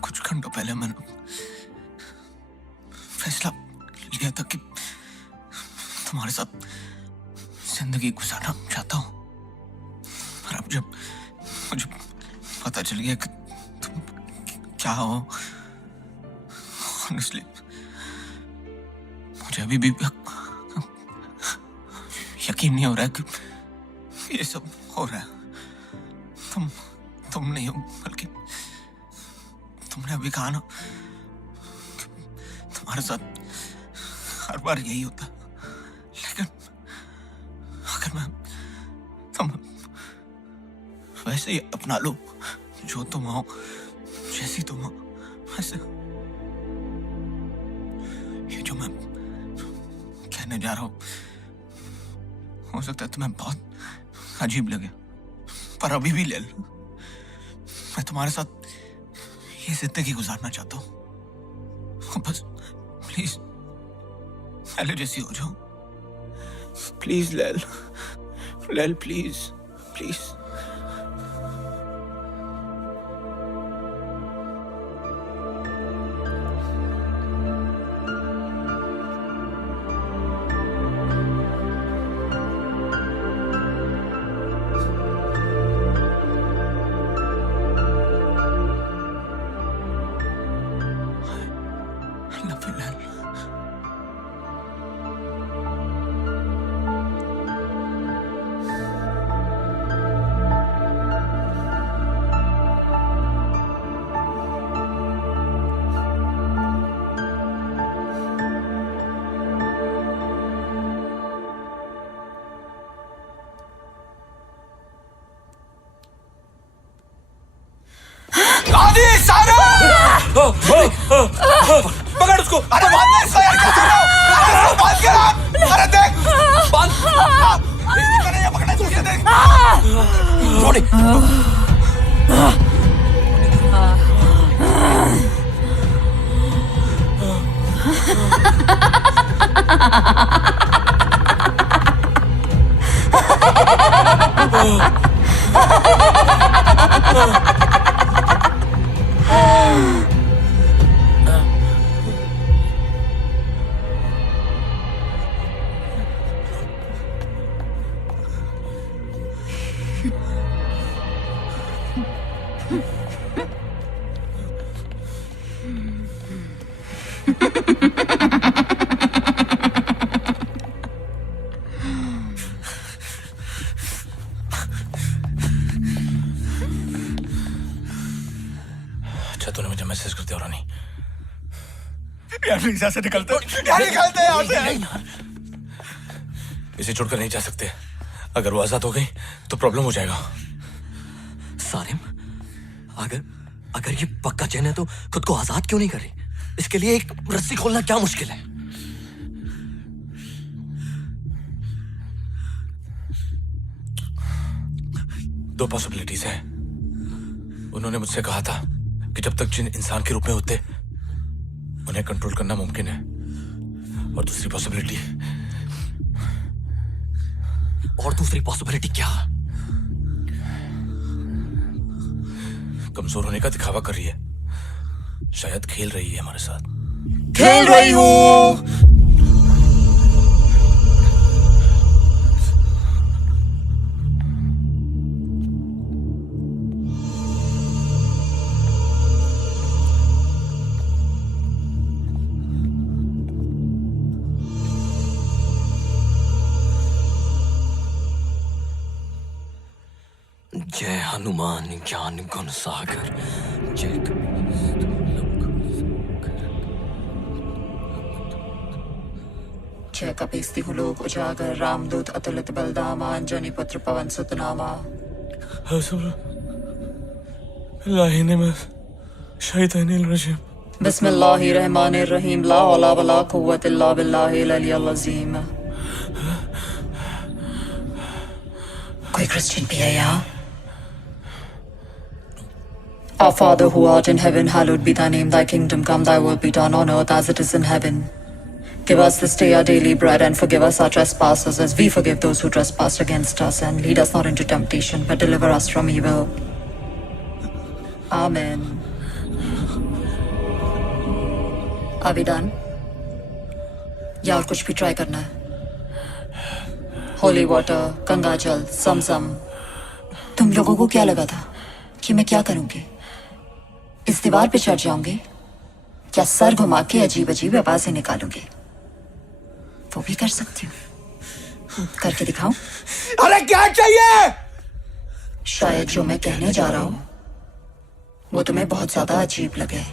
कुछ घंटों पहले मैंने फैसला लिया था कि तुम्हारे साथ जिंदगी गुजारना चाहता हूँ। पर अब जब मुझे पता चल गया कि तुम क्या हो, honestly, मुझे अभी भी यकीन नहीं हो रहा है कि ये सब हो रहा है। तुम नहीं हो, बल्कि तुमने अभी कहा ना कि तुम्हारे साथ हर बार यही होता। लेकिन अगर मैं तुम वैसे ही अपना लो, जो तुम हो, जैसी तुम हो, वैसे ये जो मैं कहने जा रहा हूँ हो सकता है तुम्हें बहुत अजीब लगे, पर अभी भी ले लो। मैं तुम्हारे साथ ये जिंदगी गुजारना चाहता हूँ। बस प्लीज पहले जैसी हो जाओ। प्लीज लेल, प्लीज प्लीज। पकड़ उसको। अरे बांध दे इसको यार, क्या कर रहे हो? इसको बांध के रख। अरे देख, बांध। इसको नहीं पकड़ना चाहिए, देख। रोनी अच्छा तूने मुझे मैसेज कर दिया रानी। यार प्लीज यहाँ से निकलते यार, निकलते यहाँ से। इसे छोड़कर नहीं जा सकते। अगर वो आजाद हो गई तो प्रॉब्लम हो जाएगा। सारिम, अगर अगर ये पक्का चैन है तो खुद को आजाद क्यों नहीं कर रही? इसके लिए एक रस्सी खोलना क्या मुश्किल है? दो पॉसिबिलिटीज है। उन्होंने मुझसे कहा था कि जब तक जिन इंसान के रूप में होते उन्हें कंट्रोल करना मुमकिन है। और दूसरी पॉसिबिलिटी क्या? कमजोर होने का दिखावा कर रही है। शायद खेल रही है हमारे साथ। खेल रही हूँ। जय हनुमान ज्ञान गुण सागर जय जय कपीस्ति लोक उजागर रामदूत अतुलित बलदामा अंजनी पुत्र पवन सुत नामा। बिस्मिल्लाहिर्रहमानिर्रहीम ला हौला वला कुव्वत इल्ला बिल्लाहिल अलिय्यिल अज़ीम। कोई क्रिश्चियन भी है यहाँ? Our Father who art in heaven, hallowed be thy name, thy kingdom come, thy will be done on earth as it is in heaven. Give us this day our daily bread and forgive us our trespasses as we forgive those who trespass against us, and lead us not into temptation but deliver us from evil. Amen. Are we done? या और कुछ भी try करना है? Holy water, Ganga जल, समसम। तुम लोगों को क्या लगा था कि मैं क्या करूंगी? इस दीवार पे चढ़ जाऊंगी या सर घुमा के अजीब अजीब आवाजें निकालूंगी? वो भी कर सकती हूँ। करके दिखाऊं? अरे क्या चाहिए? शायद जो मैं कहने जा रहा हूं वो तुम्हें बहुत ज्यादा अजीब लगे,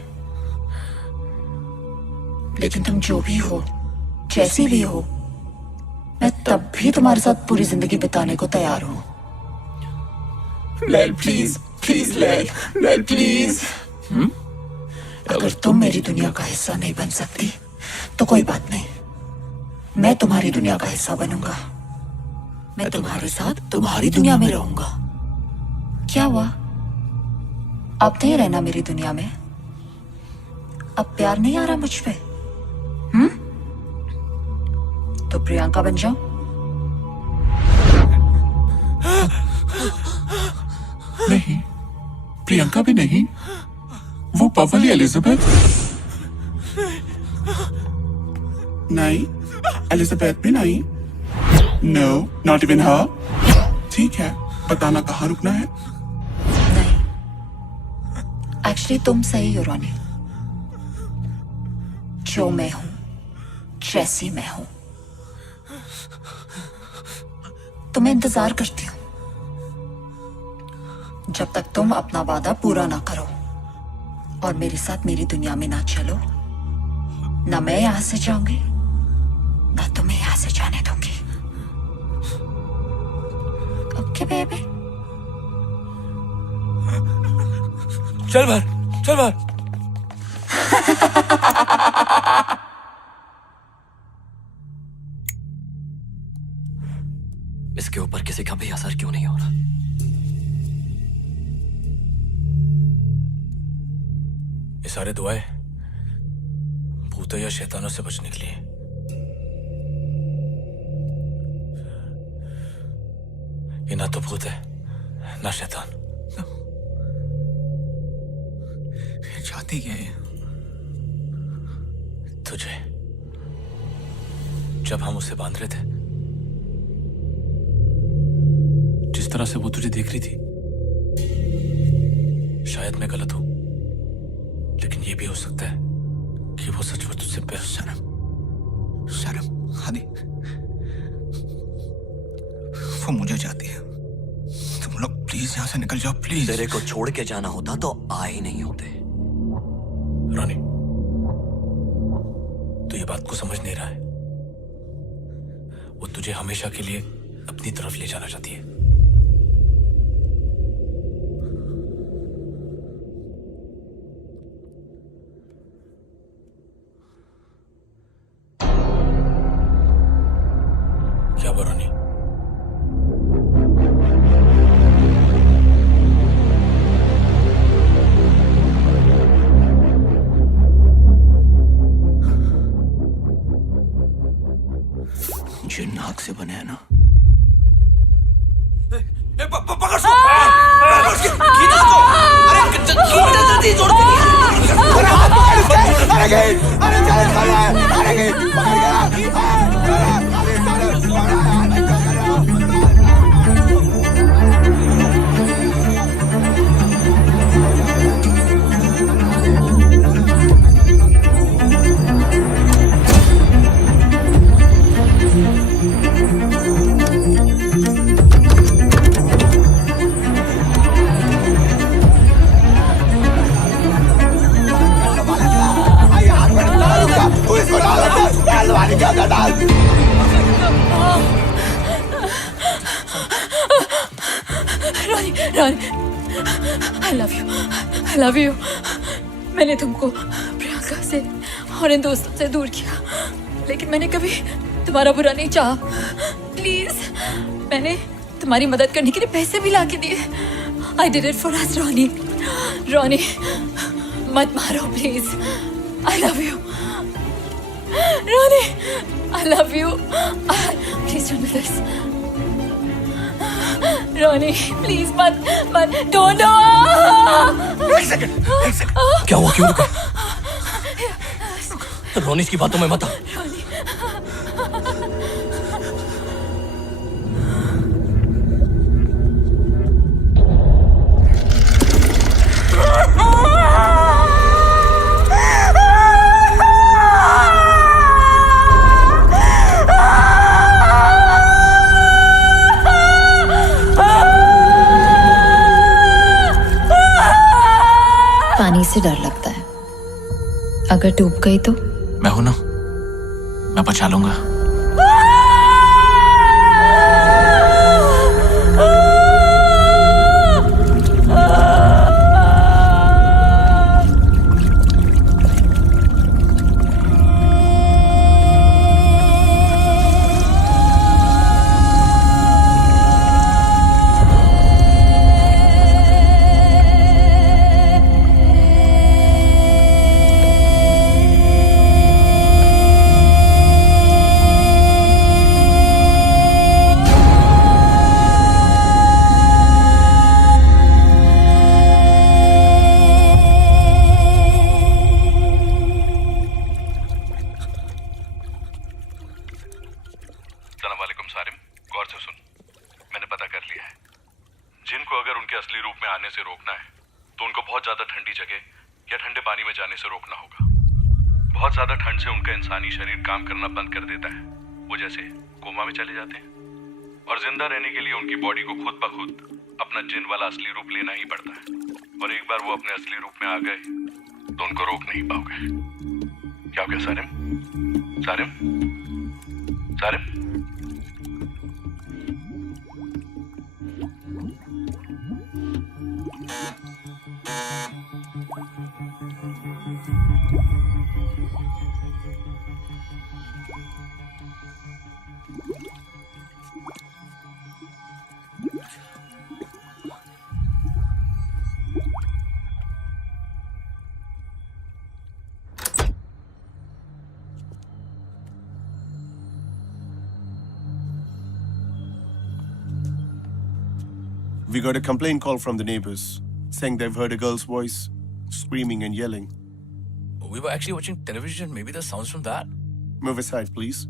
लेकिन तुम जो भी हो, जैसी भी हो, मैं तब भी तुम्हारे साथ पूरी जिंदगी बिताने को तैयार हूं। लैल प्लीज, प्लीज लैल, लैल प्लीज। अगर तुम मेरी दुनिया का हिस्सा नहीं बन सकती तो कोई बात नहीं, मैं तुम्हारी दुनिया का हिस्सा बनूंगा। मैं तुम्हारे साथ तुम्हारी दुनिया में रहूंगा। क्या हुआ? अब नहीं रहना मेरी दुनिया में? अब प्यार नहीं आ रहा मुझ पे? तो प्रियंका बन जाओ। नहीं, प्रियंका भी नहीं, वो पवली एलिजाबेथ। नहीं, एलिजाबेथ भी नहीं। नो, नॉट इवन हर। ठीक है, बताना कहाँ रुकना है? नहीं, एक्चुअली तुम सही हो रोनी। जो मैं हूं, जैसी मैं हूं, तुम्हें इंतजार करती हूं जब तक तुम अपना वादा पूरा ना करो और मेरे साथ मेरी दुनिया में ना चलो। ना मैं यहां से जाऊंगी, ना तुम्हें यहां से जाने दूंगी। Okay baby? चल बाहर, चल बाहर। इसके ऊपर किसी का भी असर क्यों नहीं हो रहा? सारे दुआएं भूतों या शैतानों से बचने के लिए। ये ना तो भूत है ना शैतान। चाहती क्या है? तुझे जब हम उसे बांध रहे थे, जिस तरह से वो तुझे देख रही थी, शायद मैं गलत हूं, लेकिन ये भी हो सकता है कि वो सचमुच तुझसे प्यार। शर्म हादी, वो मुझे चाहती है। तुम लोग प्लीज यहाँ से निकल जाओ, प्लीज। तेरे को छोड़ के जाना होता तो आ ही नहीं होते। रानी, तो ये बात को समझ नहीं रहा है। वो तुझे हमेशा के लिए अपनी तरफ ले जाना चाहती है। क्या बोल रानी? जो नाक से बने है ना, पकड़ सो, खींच उसको। अरे जल्दी जोड़ के रानी, रानी, I love you. मैंने तुमको प्रियंका से और इन दोस्तों से दूर किया, लेकिन मैंने कभी तुम्हारा बुरा नहीं चाहा। प्लीज, मैंने तुम्हारी मदद करने के लिए पैसे भी लाके दिए। I did it for us, रानी। रानी, मत मारो please. I love you. Rani, I love you. Please don't do this. Rani, please मत, don't do it. एक सेकंड। क्या हुआ? क्यों रुका? रोनिश की बातों में मत आ। पानी से डर लगता है, अगर डूब गई तो? मैं हूं ना, मैं बचा लूंगा। इंसानी शरीर काम करना बंद कर देता है, वो जैसे कोमा में चले जाते हैं, और जिंदा रहने के लिए उनकी बॉडी को खुद ब खुद अपना जिन वाला असली रूप लेना ही पड़ता है। और एक बार वो अपने असली रूप में आ गए तो उनको रोक नहीं पाओगे। क्या हो गया Sarim? Sarim? Sarim? We got a complaint call from the neighbors saying they've heard a girl's voice screaming and yelling. We were actually watching television. Maybe the sounds from that. Move aside, please.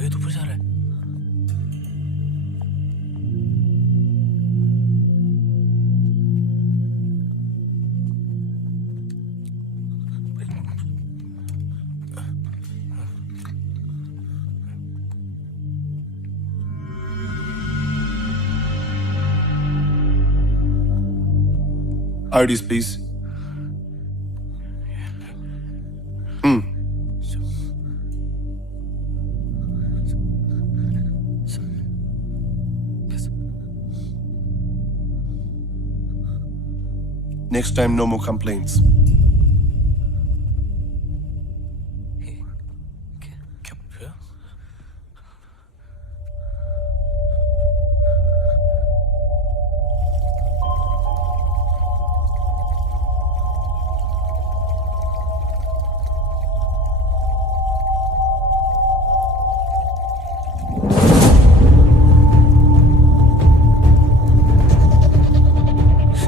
ये तो ऊपर जा रहा है। IDs, please. Next time, no more complaints.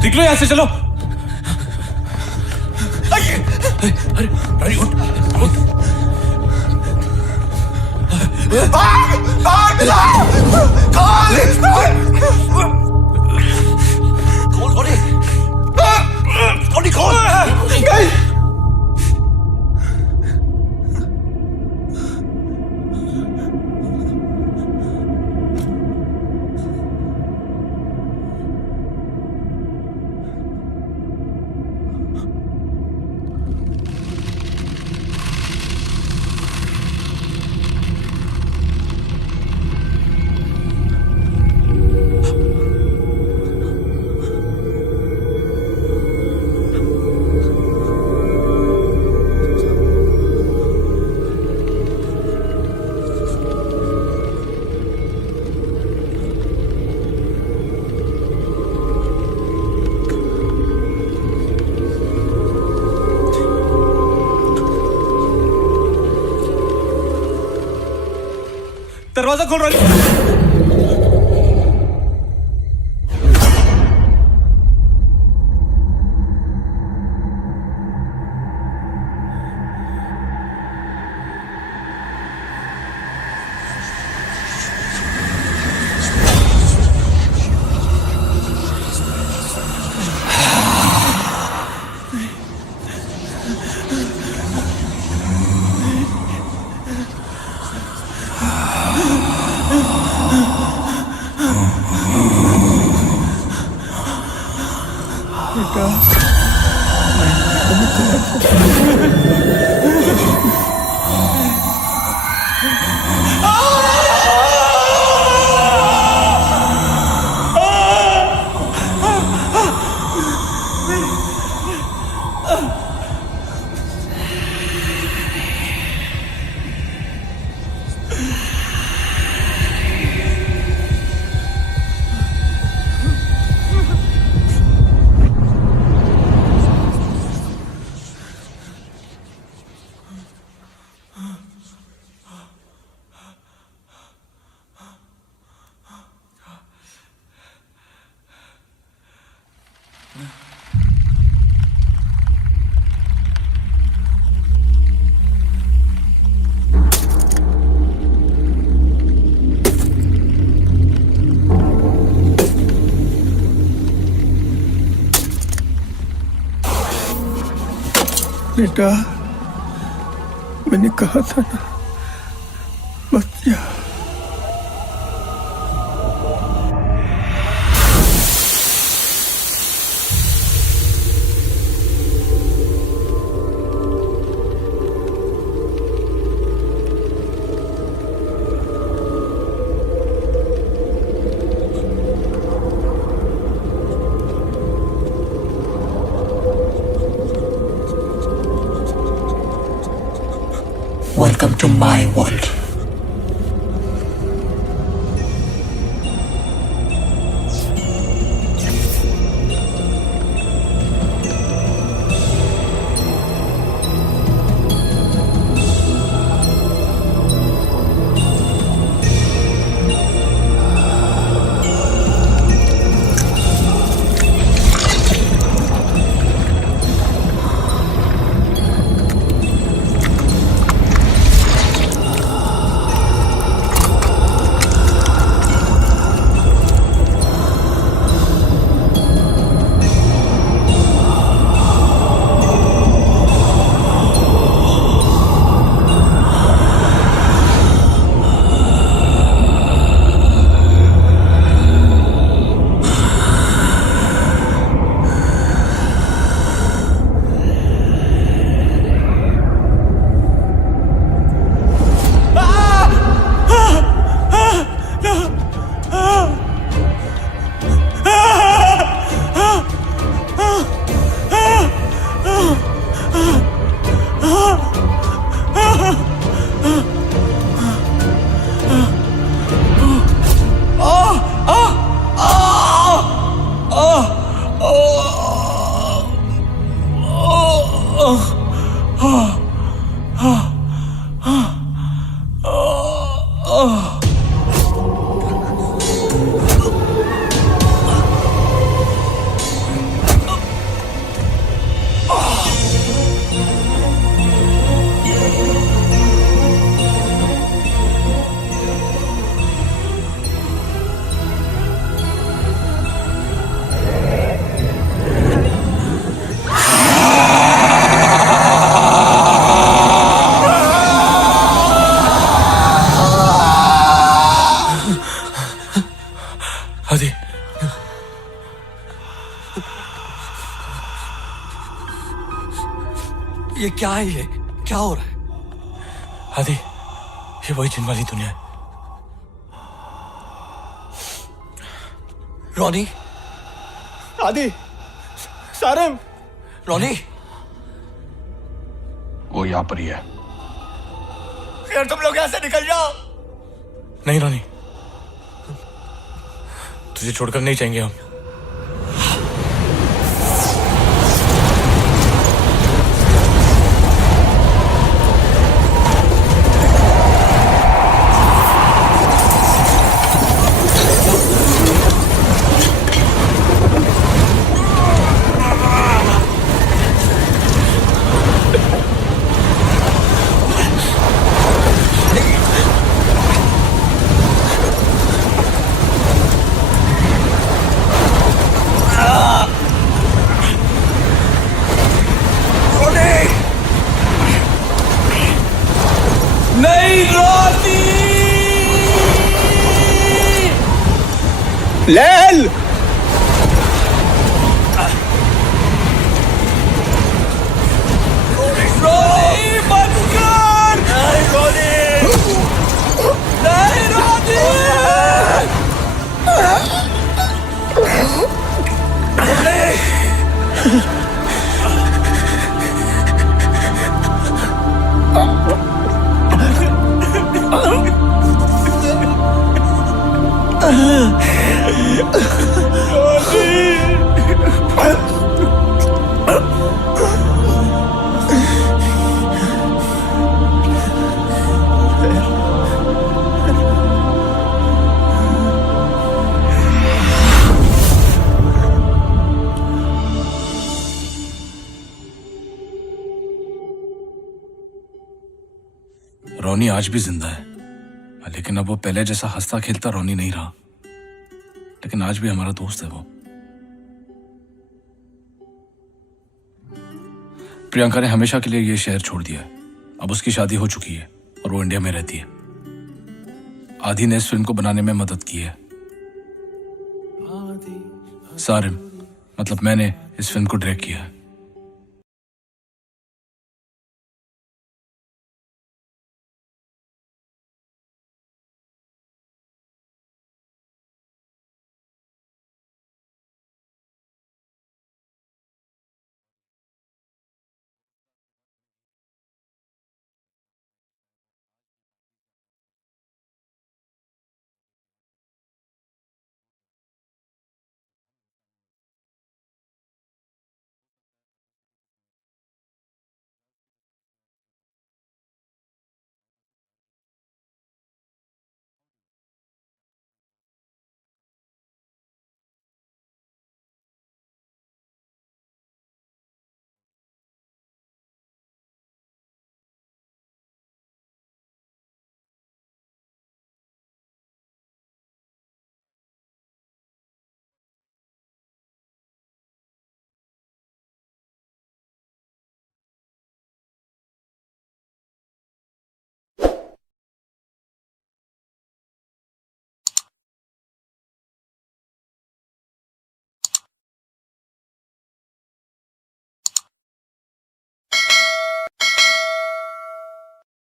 निकलो यहाँ से, चलो। अरे रानी उठ उठ। दरवाजा खोल रहा है। बेटा, मैंने कहा था ना, मत जा। Welcome to my world. ये क्या है? ये क्या हो रहा है? आदि, ये वही जिन वाली दुनिया है। रोनी, आदि, सारम, रोनी, वो यहाँ पर ही है। यार तुम लोग यहाँ से निकल जाओ। नहीं रोनी, तुझे छोड़कर नहीं जाएंगे हम। लैल, रोनी आज भी जिंदा है, लेकिन अब वो पहले जैसा हंसता खेलता रोनी नहीं रहा। लेकिन आज भी हमारा दोस्त है वो। प्रियंका ने हमेशा के लिए ये शहर छोड़ दिया है। अब उसकी शादी हो चुकी है और वो इंडिया में रहती है। आदि ने इस फिल्म को बनाने में मदद की है। सारिम, मतलब मैंने इस फिल्म को डायरेक्ट किया है।